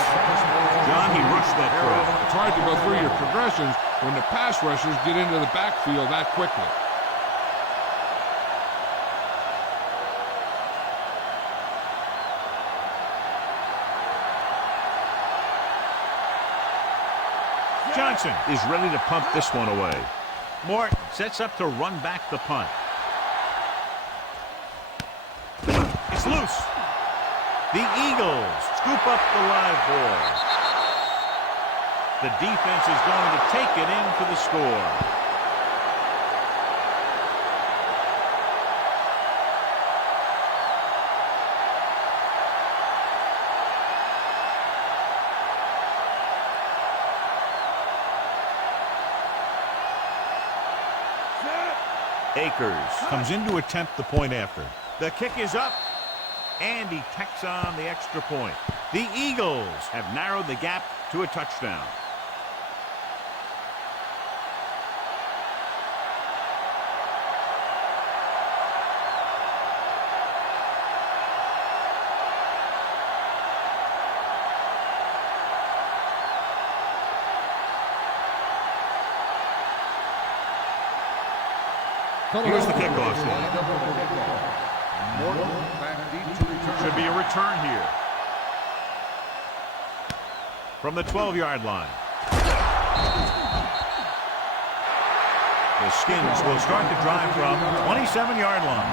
John, he rushed that throw. It's hard to go through your progressions when the pass rushers get into the backfield that quickly. Johnson is ready to punt this one away. Morton sets up to run back the punt. It's loose. The Eagles scoop up the live ball. The defense is going to take it in for the score. Akers comes in to attempt the point after. The kick is up, and he tacks on the extra point. The Eagles have narrowed the gap to a touchdown. Here's the kickoff. Should be a return here. From the 12-yard line. The Skins will start the drive from 27-yard line.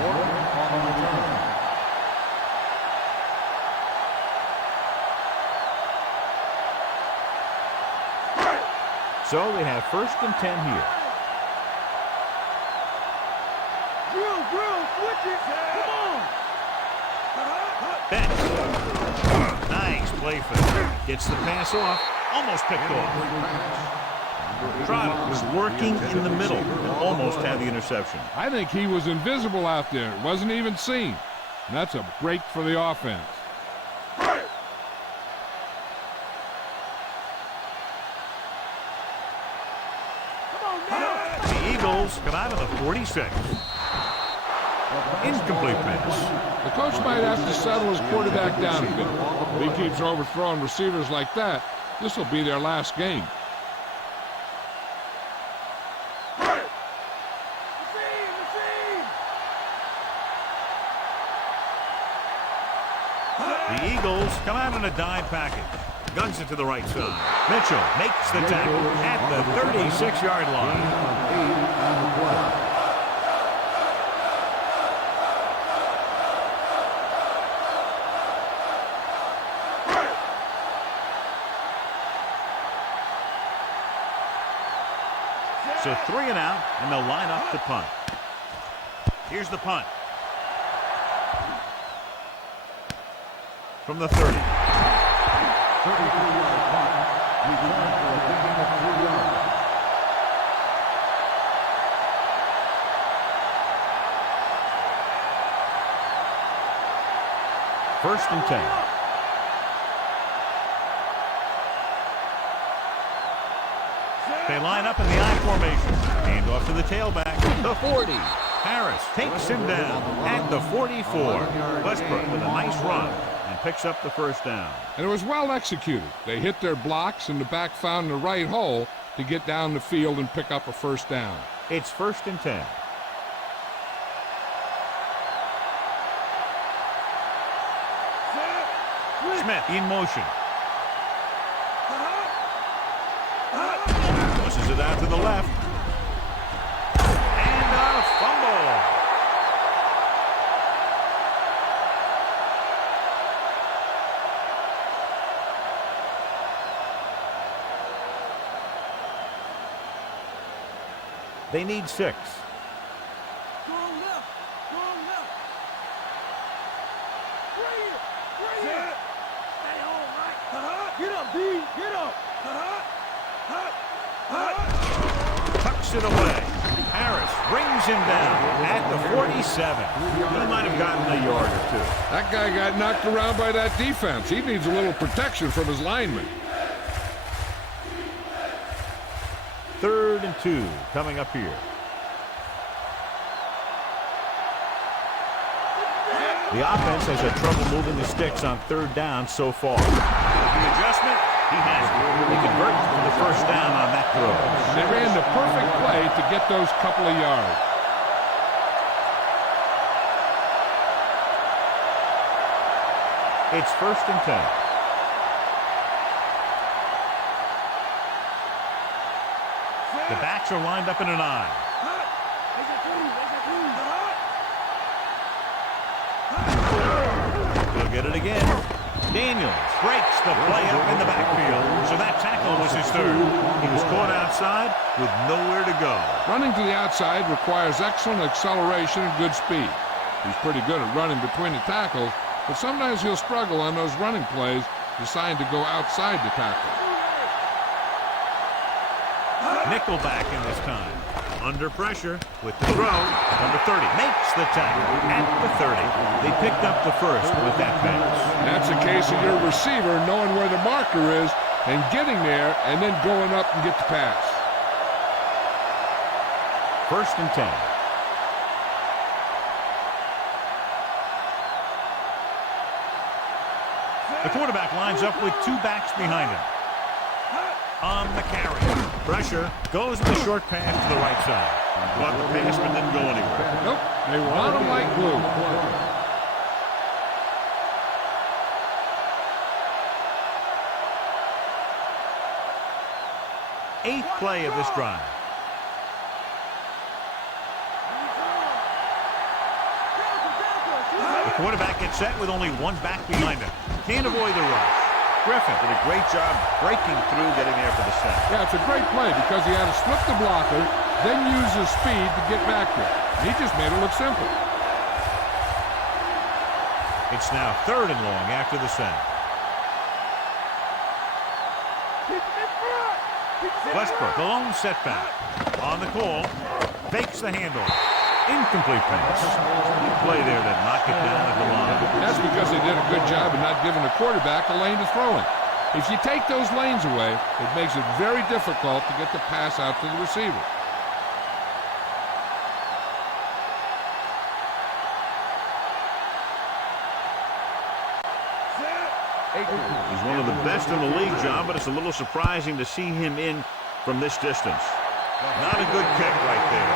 So they have 1st and 10 here. Bench. Nice play fake. Gets the pass off. Almost picked off. Trotter was working in the middle and almost had the interception. I think he was invisible out there. It wasn't even seen. And that's a break for the offense. The Eagles come out of the 46. Incomplete pass. The coach might have to settle his quarterback down a bit. If he keeps overthrowing receivers like that, this will be their last game. The Eagles come out in a dime package. Guns it to the right side. Mitchell makes the tackle at the 36-yard line. So 3 and out, and they'll line up to punt. Here's the punt. From the 30. 33-yard punt. Return for a gain of 3 yards. First and 10. They line up in the I formation. Hand off to the tailback. The 40. Harris takes him down at the 44. Westbrook with a nice run and picks up the first down. And it was well executed. They hit their blocks and the back found the right hole to get down the field and pick up a first down. It's 1st and 10. Smith in motion. Pushes it out to the left. And a fumble. They need 6. Tucks it away. Harris brings him down at the 47. He might have gotten a yard or 2. That guy got knocked around by that defense. He needs a little protection from his linemen. 3rd and 2 coming up here. The offense has had trouble moving the sticks on 3rd down so far. The adjustment, he has it. They convert for the first down on that throw. They ran the perfect play to get those couple of yards. It's 1st and 10. The backs are lined up in an I. He'll get it again. Daniels breaks the play up in the backfield. So that tackle was his 3rd. He was caught outside with nowhere to go. Running to the outside requires excellent acceleration and good speed. He's pretty good at running between the tackles, but sometimes he'll struggle on those running plays, deciding to go outside the tackle. Nickelback in this time. Under pressure with the throw. Number 30 makes the tackle at the 30. They picked up the first with that pass. That's a case of your receiver knowing where the marker is and getting there and then going up and get the pass. 1st and 10. The quarterback lines up with 2 backs behind him. On the carry. Pressure goes with the short pass to the right side. Caught the pass but didn't go anywhere. Nope, they were on him like glue. 8th play of this drive. The quarterback gets set with only one back behind him. Can't avoid the rush. Griffin did a great job breaking through, getting there for the sack. Yeah, it's a great play because he had to slip the blocker, then use his speed to get back there. He just made it look simple. It's now 3rd and long after the sack. Westbrook, the lone setback. On the call, fakes the handoff. Incomplete pass. Play there to knock it down at the line. That's because they did a good job of not giving the quarterback a lane to throw in. If you take those lanes away, it makes it very difficult to get the pass out to the receiver. He's one of the best in the league, John, but it's a little surprising to see him in from this distance. Not a good kick right there.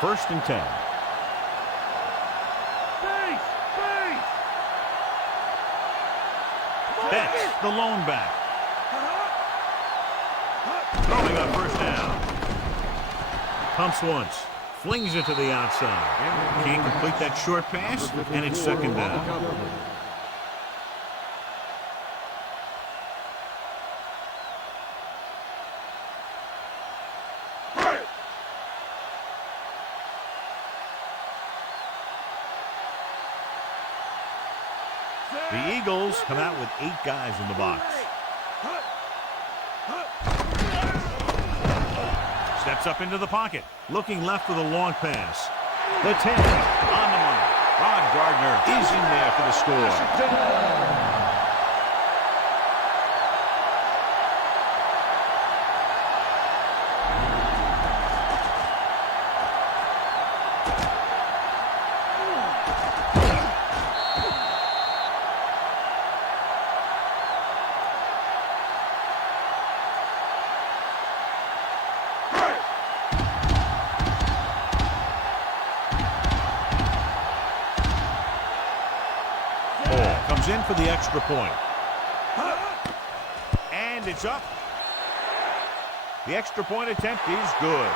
First and 10. That's the lone back. Throwing on first down. Pumps once. Flings it to the outside. Can't complete that short pass, and it's 2nd down. The Eagles come out with 8 guys in the box. Steps up into the pocket. Looking left with a long pass. The 10 on the mark. Rod Gardner is in there for the score. Comes in for the extra point. And it's up. The extra point attempt is good.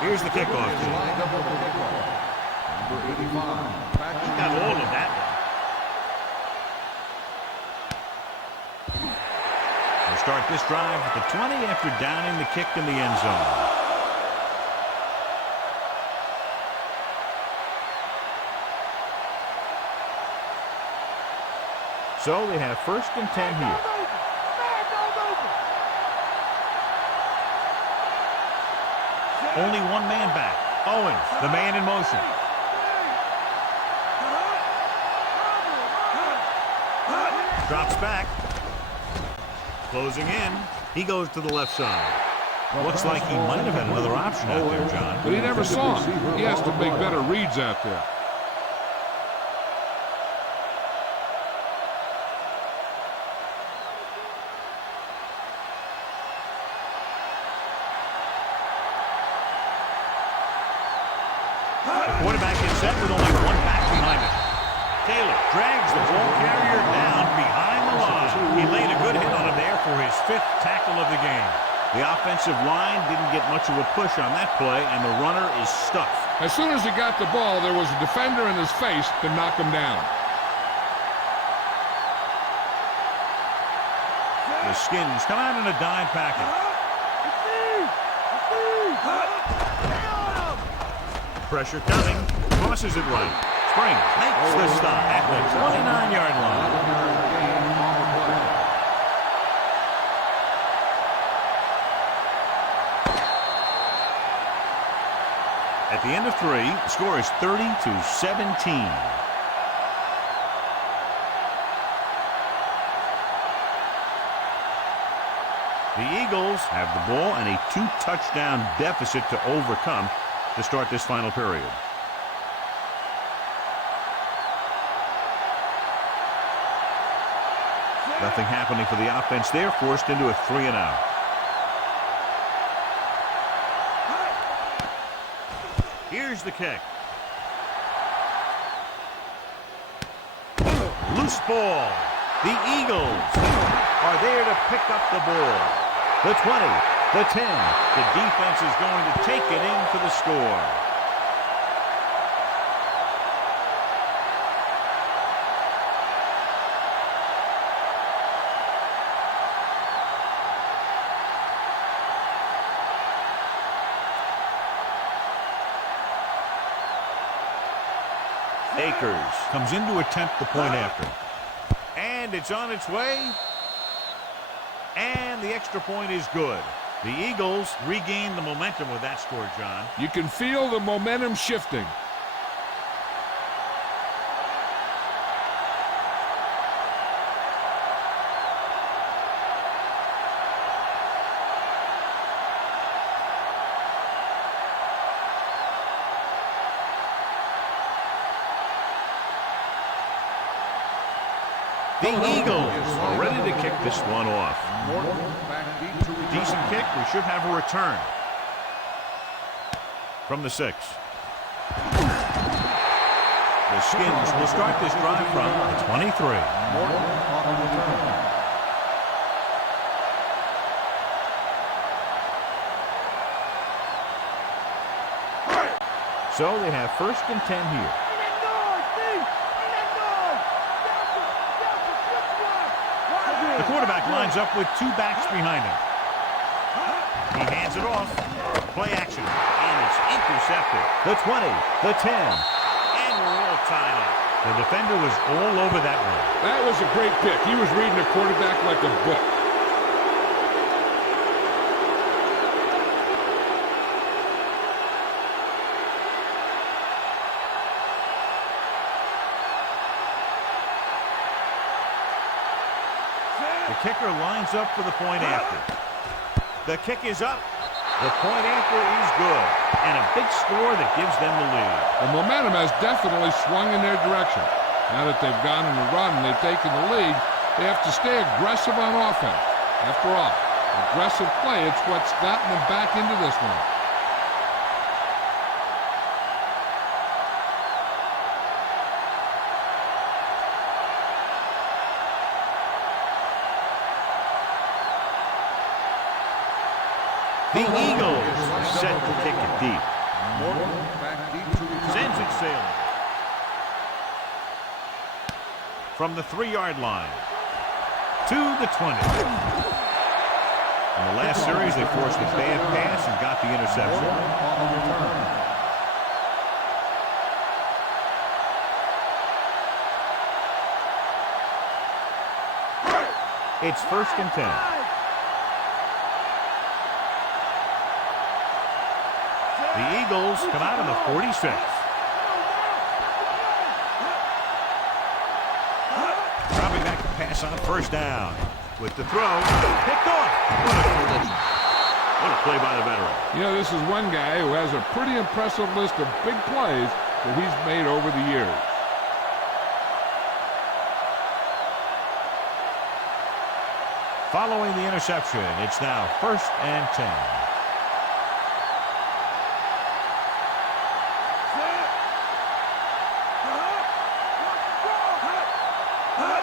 Here's the kickoff. He got all of that one. We'll start this drive at the 20 after downing the kick in the end zone. So they have 1st and 10 here. Only one man back. Owens, the man in motion. Drops back. Closing in. He goes to the left side. Looks like he might have had another option out there, John. But he never saw him. He has to make better reads out there. The quarterback is set with only one back behind him. Taylor drags the ball carrier down behind the line. He laid a good hit on him there for his 5th tackle of the game. The offensive line didn't get much of a push on that play, and the runner is stuffed. As soon as he got the ball, there was a defender in his face to knock him down. The Skins come out in a dime package. Pressure coming. Crosses it right. Springs makes the stop at the 29-yard line. At the end of 3, the score is 30-17. The Eagles have the ball and a 2-touchdown deficit to overcome to start this final period. Nothing happening for the offense there, forced into a 3-and-out. Here's the kick. Loose ball. The Eagles are there to pick up the ball. The 20, the 10. The defense is going to take it in for the score. Akers comes in to attempt the point after. And it's on its way. And the extra point is good. The Eagles regain the momentum with that score, John. You can feel the momentum shifting. The Eagles are ready to kick this one off. Decent kick. We should have a return. From the 6. The Skins will start this drive from the 23. So they have 1st and 10 here. The quarterback lines up with 2 backs behind him. He hands it off. Play action. And it's intercepted. The 20, the 10. And we're all tied up. The defender was all over that one. That was a great pick. He was reading the quarterback like a book. The kicker lines up for the point after. The kick is up. The point after is good. And a big score that gives them the lead. The momentum has definitely swung in their direction. Now that they've gone on a run and they've taken the lead, they have to stay aggressive on offense. After all, aggressive play, it's what's gotten them back into this one. The Eagles are set to kick it deep. Sends it sailing. From the 3-yard line to the 20. In the last series, they forced a bad pass and got the interception. It's 1st and 10. The Eagles come out of the 46. Dropping back to pass on 1st down. With the throw, picked off. What a collision. What a play by the veteran. You know, this is one guy who has a pretty impressive list of big plays that he's made over the years. Following the interception, it's now 1st and 10.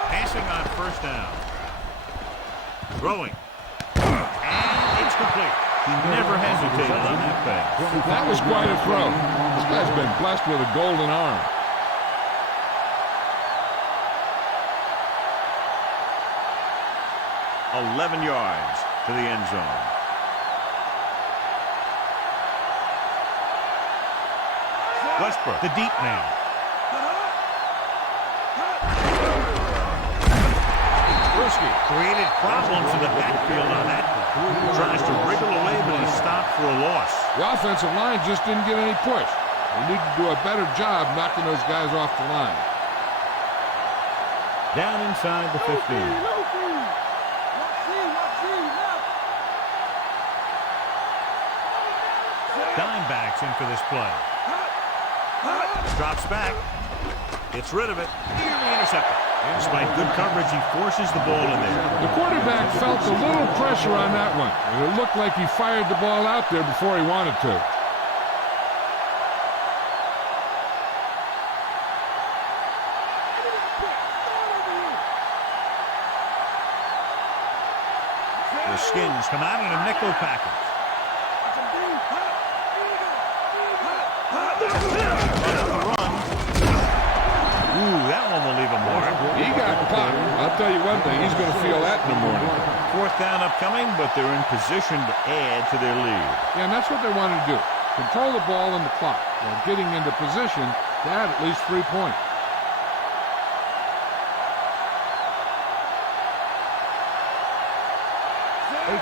Passing on 1st down. Throwing. And it's complete. He never hesitated on that pass. That was quite a throw. This guy's been blessed with a golden arm. .11 yards to the end zone. Westbrook, the deep man. Created problems in the backfield on that. Tries to wriggle away, but he's stopped for a loss. The offensive line just didn't get any push. They need to do a better job knocking those guys off the line. Down inside the 15. Dimebacks in for this play. Drops back. Gets rid of it. Nearly intercepted. Despite good coverage, he forces the ball in there. The quarterback felt a little pressure on that one. It looked like he fired the ball out there before he wanted to. The Skins come out in a nickel package. Ooh, that one will leave a mark. He got popped. I'll tell you one thing, he's going to feel that in the morning. Fourth down upcoming, but they're in position to add to their lead. Yeah, and that's what they want to do. Control the ball and the clock while getting into position to add at least 3 points.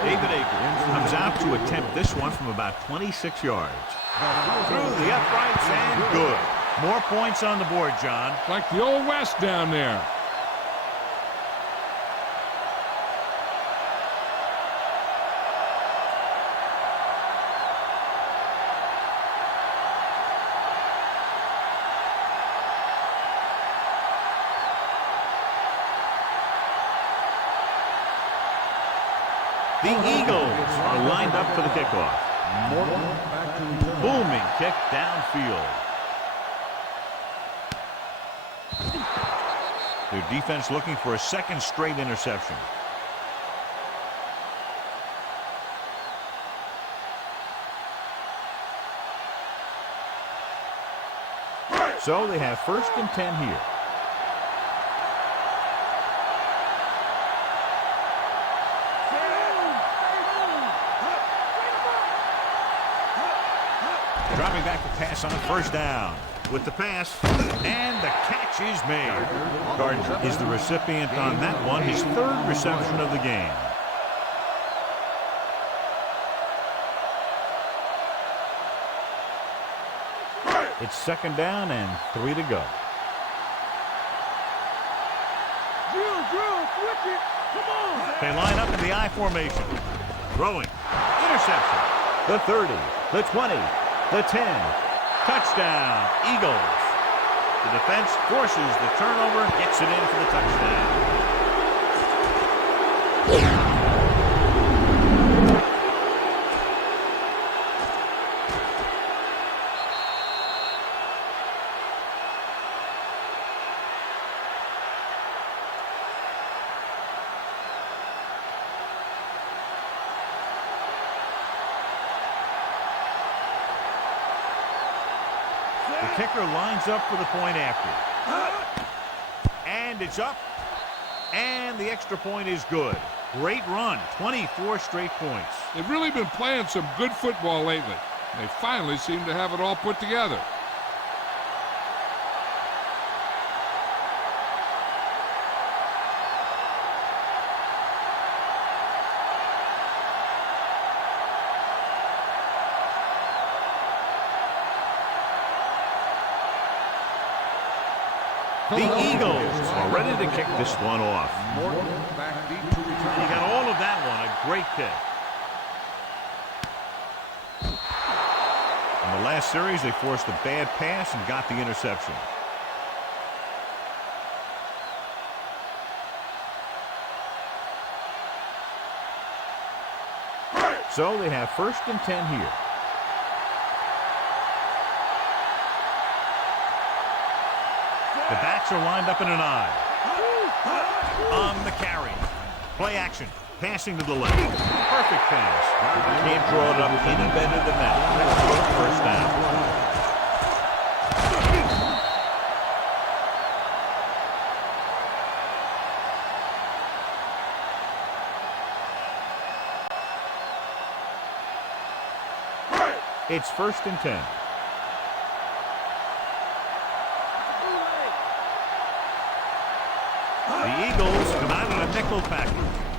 David Akers comes out to attempt this one from about 26 yards. Through the uprights and good. More points on the board, John. Like the old West down there. The Eagles are lined up for the kickoff. Booming kick downfield. Their defense looking for a second straight interception. So they have 1st and 10 here. Dropping back to pass on 1st down. With the pass, and the catch is made. Gardner is the recipient on that one, his 3rd reception of the game. It's 2nd down and 3 to go. They line up in the I formation. Throwing. Interception. The 30. The 20. The 10. Touchdown, Eagles. The defense forces the turnover, gets it in for the touchdown. The kicker lines up for the point after. And it's up. And the extra point is good. Great run. 24 straight points. They've really been playing some good football lately. They finally seem to have it all put together. The Eagles are ready to kick this one off. He got all of that one. A great kick. In the last series, they forced a bad pass and got the interception. So they have 1st and 10 here. The backs are lined up in an I. On the carry. Play action. Passing to the left. Perfect pass. Can't draw it up any better than that. First down. It's 1st and 10. The Eagles come out in a nickel package.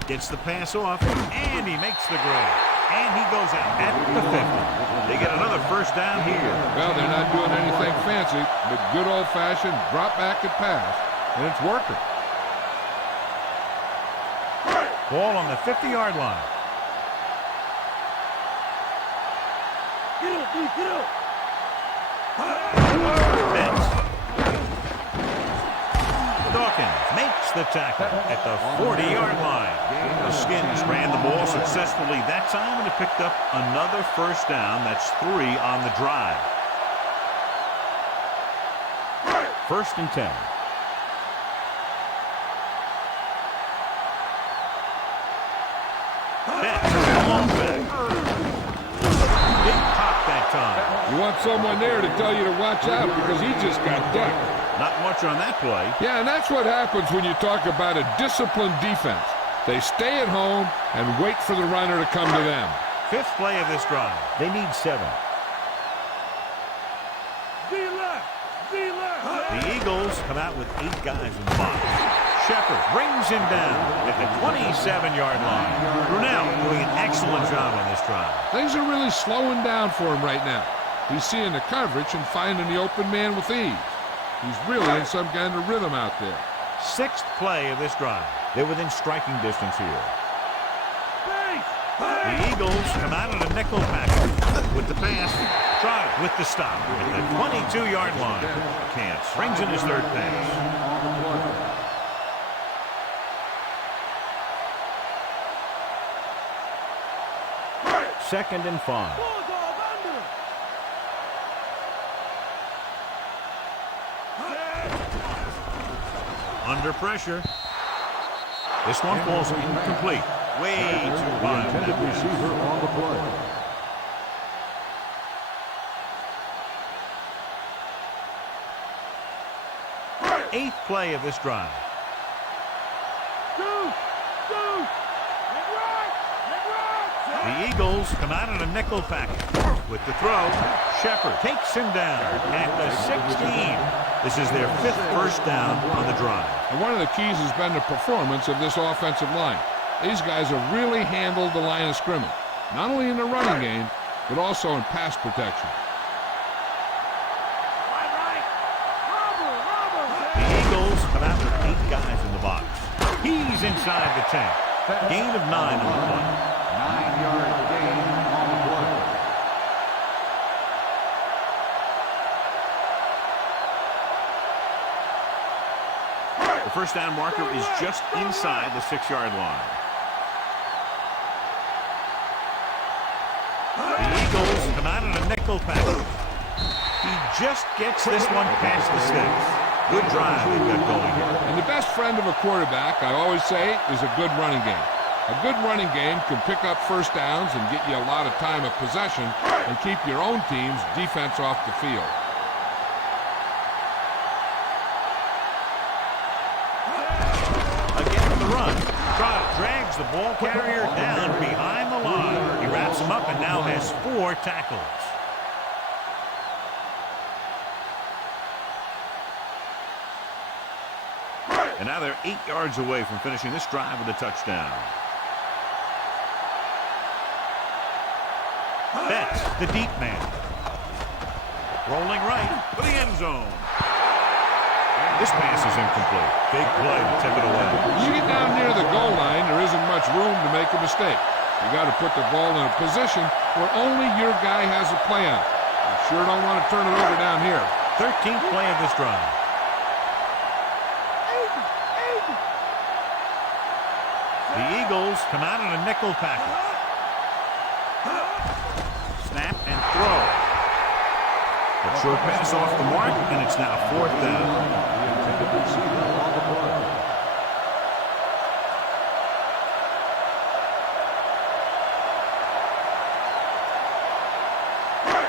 Gets the pass off, and he makes the grab. And he goes out at the 50. They get another first down here. Well, they're not doing anything fancy, but good old-fashioned drop back and pass, and it's working. Ball on the 50-yard line. Get up. Dawkins makes the tackle at the 40-yard line. The Skins ran the ball successfully that time, and it picked up another first down. That's 3 on the drive. 1st and 10. That's a long back. Big pop that time. You want someone there to tell you to watch out because he just got ducked. Not much on that play. Yeah, and that's what happens when you talk about a disciplined defense. They stay at home and wait for the runner to come to them. 5th play of this drive. They need 7. The Eagles come out with 8 guys in the box. Shepard brings him down at the 27-yard line. Brunell doing an excellent job on this drive. Things are really slowing down for him right now. He's seeing the coverage and finding the open man with ease. He's really in some kind of rhythm out there. 6th play of this drive. They're within striking distance here. The Eagles come out of the nickel package with the pass. Drive with the stop at the 22-yard line. Camp brings in his 3rd pass. 2nd and 5. Under pressure. This one falls incomplete. Way too high. Receiver on the play. 8th play of this drive. The Eagles come out in a nickel package with the throw. Shepard takes him down at the 16. This is their 5th first down on the drive. And one of the keys has been the performance of this offensive line. These guys have really handled the line of scrimmage, not only in the running game, but also in pass protection. The Eagles come out with 8 guys in the box. He's inside the 10. Gain of 9 on the play. 9-yard gain on the play. The first down marker is just inside the 6-yard line. The Eagles come out in a nickel package. He just gets this one past the sticks. Good drive they've got going here. And the best friend of a quarterback, I always say, is a good running game. A good running game can pick up first downs and get you a lot of time of possession and keep your own team's defense off the field. Again the run. Drags the ball carrier down behind the line. He wraps him up and now has 4 tackles. And now they're 8 yards away from finishing this drive with a touchdown. That's the deep man. Rolling right for the end zone. This pass is incomplete. Big play to tip it away. When you get down near the goal line, there isn't much room to make a mistake. You got to put the ball in a position where only your guy has a play on. You sure don't want to turn it over down here. 13th play of this drive. The Eagles come out in a nickel package. Snap and throw. A short pass off the mark, and it's now 4th down. The intended receiver on the play.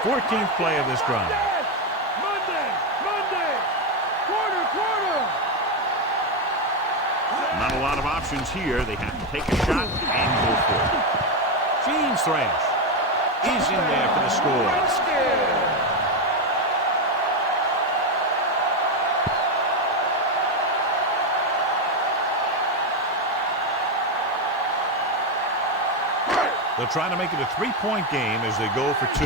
14th play of this drive. Not a lot of options here. They have to take a shot and go for it. James Thrash is in there for the score. They'll try to make it a 3-point game as they go for 2.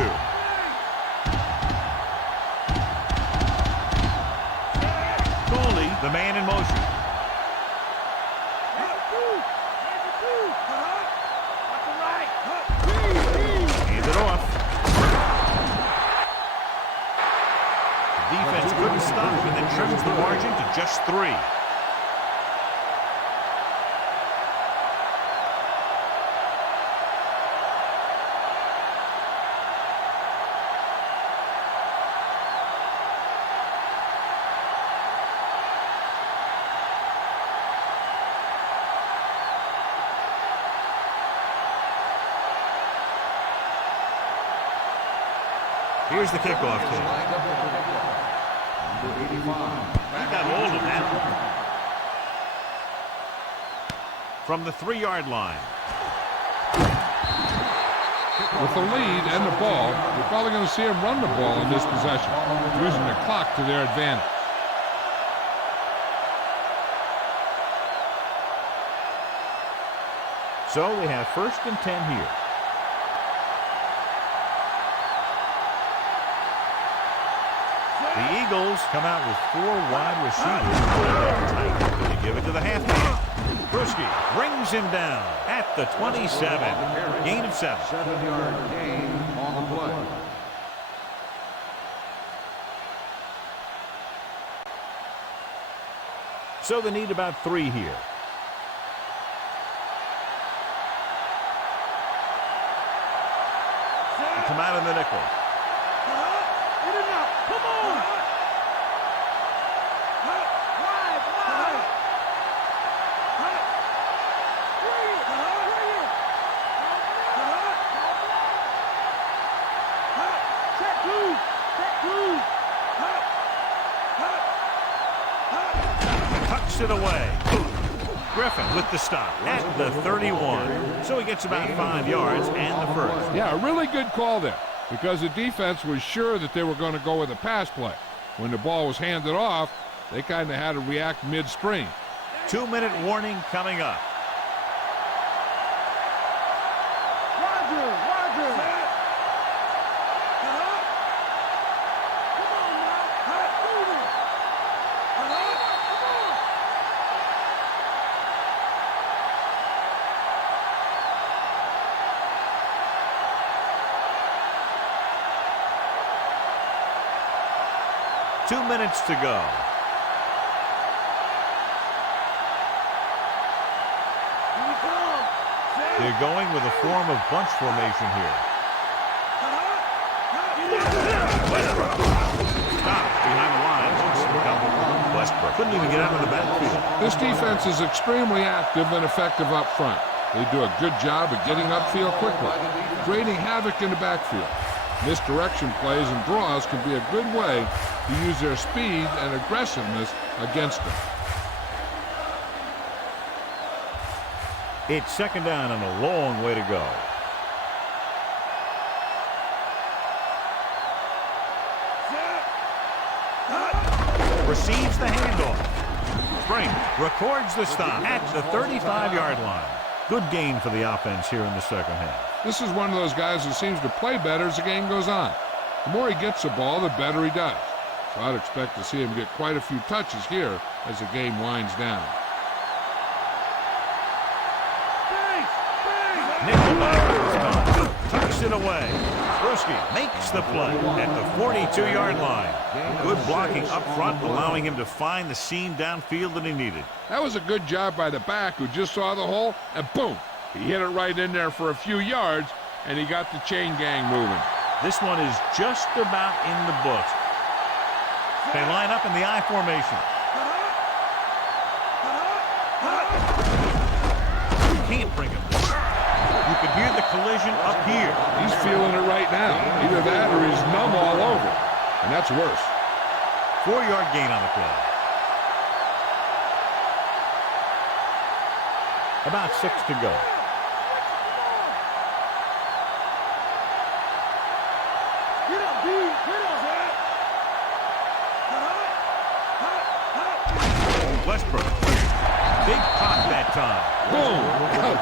The man in motion. Hand it off. The defense couldn't stop him and then trims the margin to just 3. Here's the kickoff team. He got hold of that. From the 3-yard line. With the lead and the ball, you're probably going to see them run the ball in this possession, using the clock to their advantage. So they have 1st and 10 here. The Eagles come out with 4 wide receivers. They give it to the halfback. Bruschi brings him down at the 27. Gain of 7. 7-yard gain on the play. So they need about 3 here. They come out in the nickel. It away. Griffin with the stop at the 31. So he gets about 5 yards and the first. Yeah, a really good call there because the defense was sure that they were going to go with a pass play. When the ball was handed off, they kind of had to react midstream. 2-minute warning coming up. Two minutes to go. They're going with a form of bunch formation here. Stop behind the lines. Westbrook couldn't even get out of the backfield. This defense is extremely active and effective up front. They do a good job of getting upfield quickly, creating havoc in the backfield. Misdirection plays and draws can be a good way to use their speed and aggressiveness against them. It's 2nd down and a long way to go. Receives the handoff. Spring records the stop at the 35-yard line. Good gain for the offense here in the 2nd half. This is one of those guys who seems to play better as the game goes on. The more he gets the ball, the better he does. So I'd expect to see him get quite a few touches here as the game winds down. Nickelback tucks it away. Bruschi makes the play at the 42-yard line. Good blocking up front, allowing him to find the seam downfield that he needed. That was a good job by the back who just saw the hole, and boom, he hit it right in there for a few yards, and he got the chain gang moving. This one is just about in the books. They line up in the I formation. You can't bring him down. You can hear the collision up here. He's feeling it right now. Either that or he's numb all over. And that's worse. 4-yard gain on the play. About 6 to go. Westbrook. Big pop that time. Boom!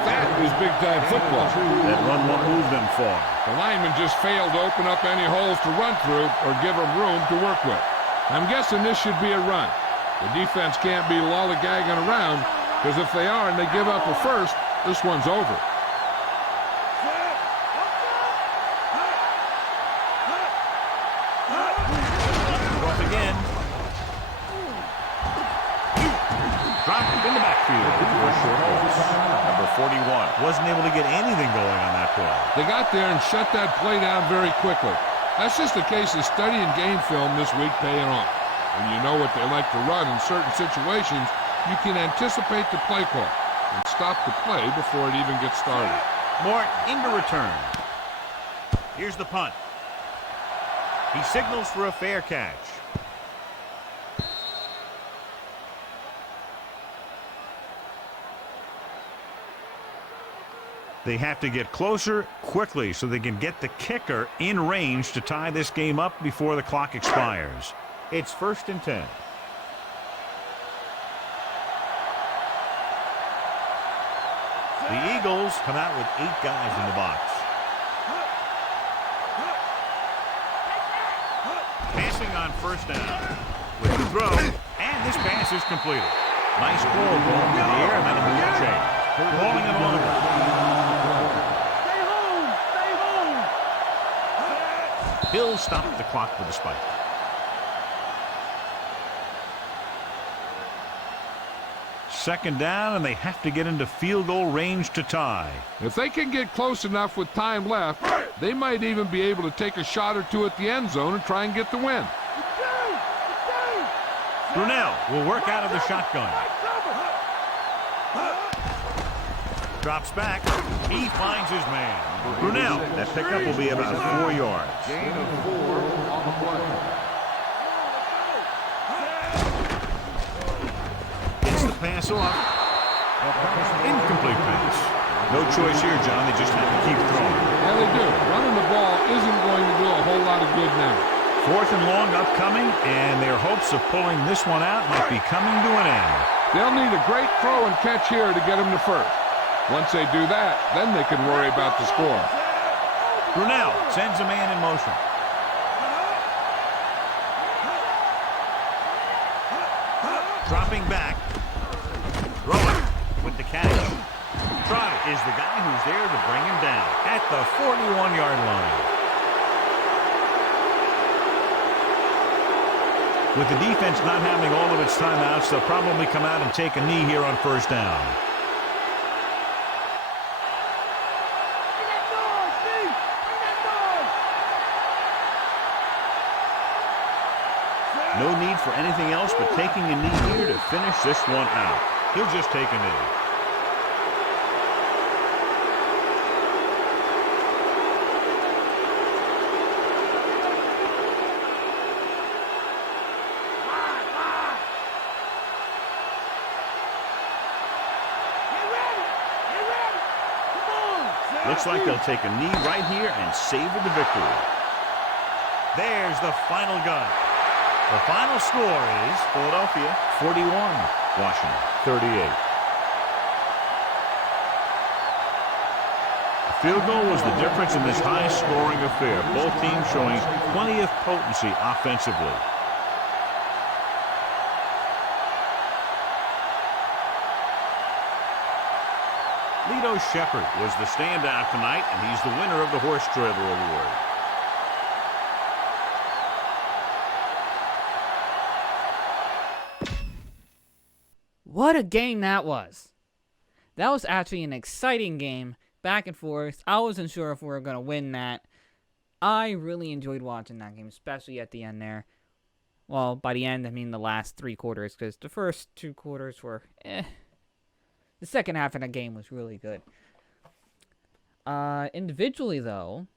That is big-time football. That run won't move them far. The lineman just failed to open up any holes to run through or give him room to work with. I'm guessing this should be a run. The defense can't be lollygagging around, because if they are and they give up a first, this one's over. Off again. Dropped in the backfield for a short loss. Number 41 wasn't able to get anything going on that play. They got there and shut that play down very quickly. That's just a case of studying game film this week paying off. When you know what they like to run in certain situations, you can anticipate the play call and stop the play before it even gets started. Moore into return. Here's the punt. He signals for a fair catch. They have to get closer quickly so they can get the kicker in range to tie this game up before the clock expires. It's 1st and 10. The Eagles come out with 8 guys in the box. Passing on 1st down. With the throw, and this pass is completed. Nice throw going in the air, and then a move change. Calling it on. Hill stopped the clock with a spike. Second down, and they have to get into field goal range to tie. If they can get close enough with time left, they might even be able to take a shot or two at the end zone and try and get the win. Brunell will work out of the shotgun. Drops back. He finds his man. Brunell, that pickup will be about 4 yards. Gain of 4 on the play. Gets the pass off. Incomplete pass. No choice here, John. They just have to keep throwing. Yeah, they do. Running the ball isn't going to do a whole lot of good now. 4th and long upcoming, and their hopes of pulling this one out might be coming to an end. They'll need a great throw and catch here to get them to first. Once they do that, then they can worry about the score. Brunell sends a man in motion. Dropping back. Throwing with the catch. Trotter is the guy who's there to bring him down at the 41-yard line. With the defense not having all of its timeouts, they'll probably come out and take a knee here on 1st down. No need for anything else but taking a knee here to finish this one out. He'll just take a knee. Looks like they'll take a knee right here and savor the victory. There's the final gun. The final score is Philadelphia 41, Washington 38. The field goal was the difference in this high-scoring affair. Both teams showing plenty of potency offensively. Lito Shepherd was the standout tonight, and he's the winner of the Horse Trailer Award. What a game that was. That was actually an exciting game, back and forth. I wasn't sure if we were going to win that. I really enjoyed watching that game, especially at the end there. Well, by the end, I mean the last 3 quarters, because the first 2 quarters were The second half of the game was really good. Individually, though,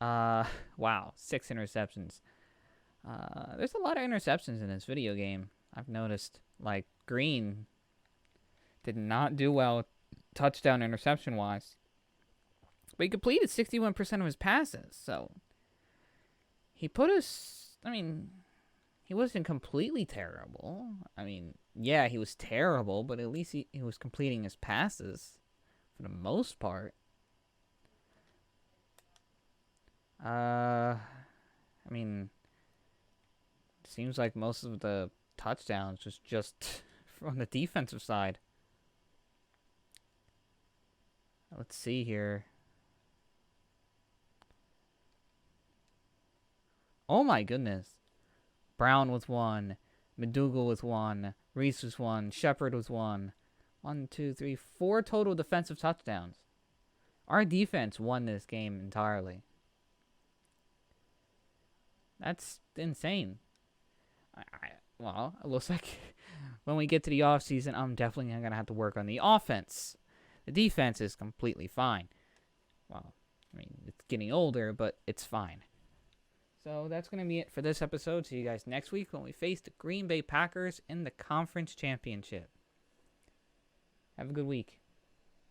wow, 6 interceptions. There's a lot of interceptions in this video game. I've noticed, like, Green did not do well touchdown interception-wise. But he completed 61% of his passes, so he put us, I mean, he wasn't completely terrible. I mean, yeah, he was terrible, but at least he was completing his passes for the most part. I mean, seems like most of the touchdowns was just from the defensive side. Let's see here. Oh my goodness. Brown with 1. McDougal with 1. Reese was 1. Shepard was 1. 1, 2, 3, 4 total defensive touchdowns. Our defense won this game entirely. That's insane. Well, it looks like when we get to the offseason, I'm definitely going to have to work on the offense. The defense is completely fine. Well, I mean, it's getting older, but it's fine. So that's going to be it for this episode. See you guys next week when we face the Green Bay Packers in the Conference Championship. Have a good week.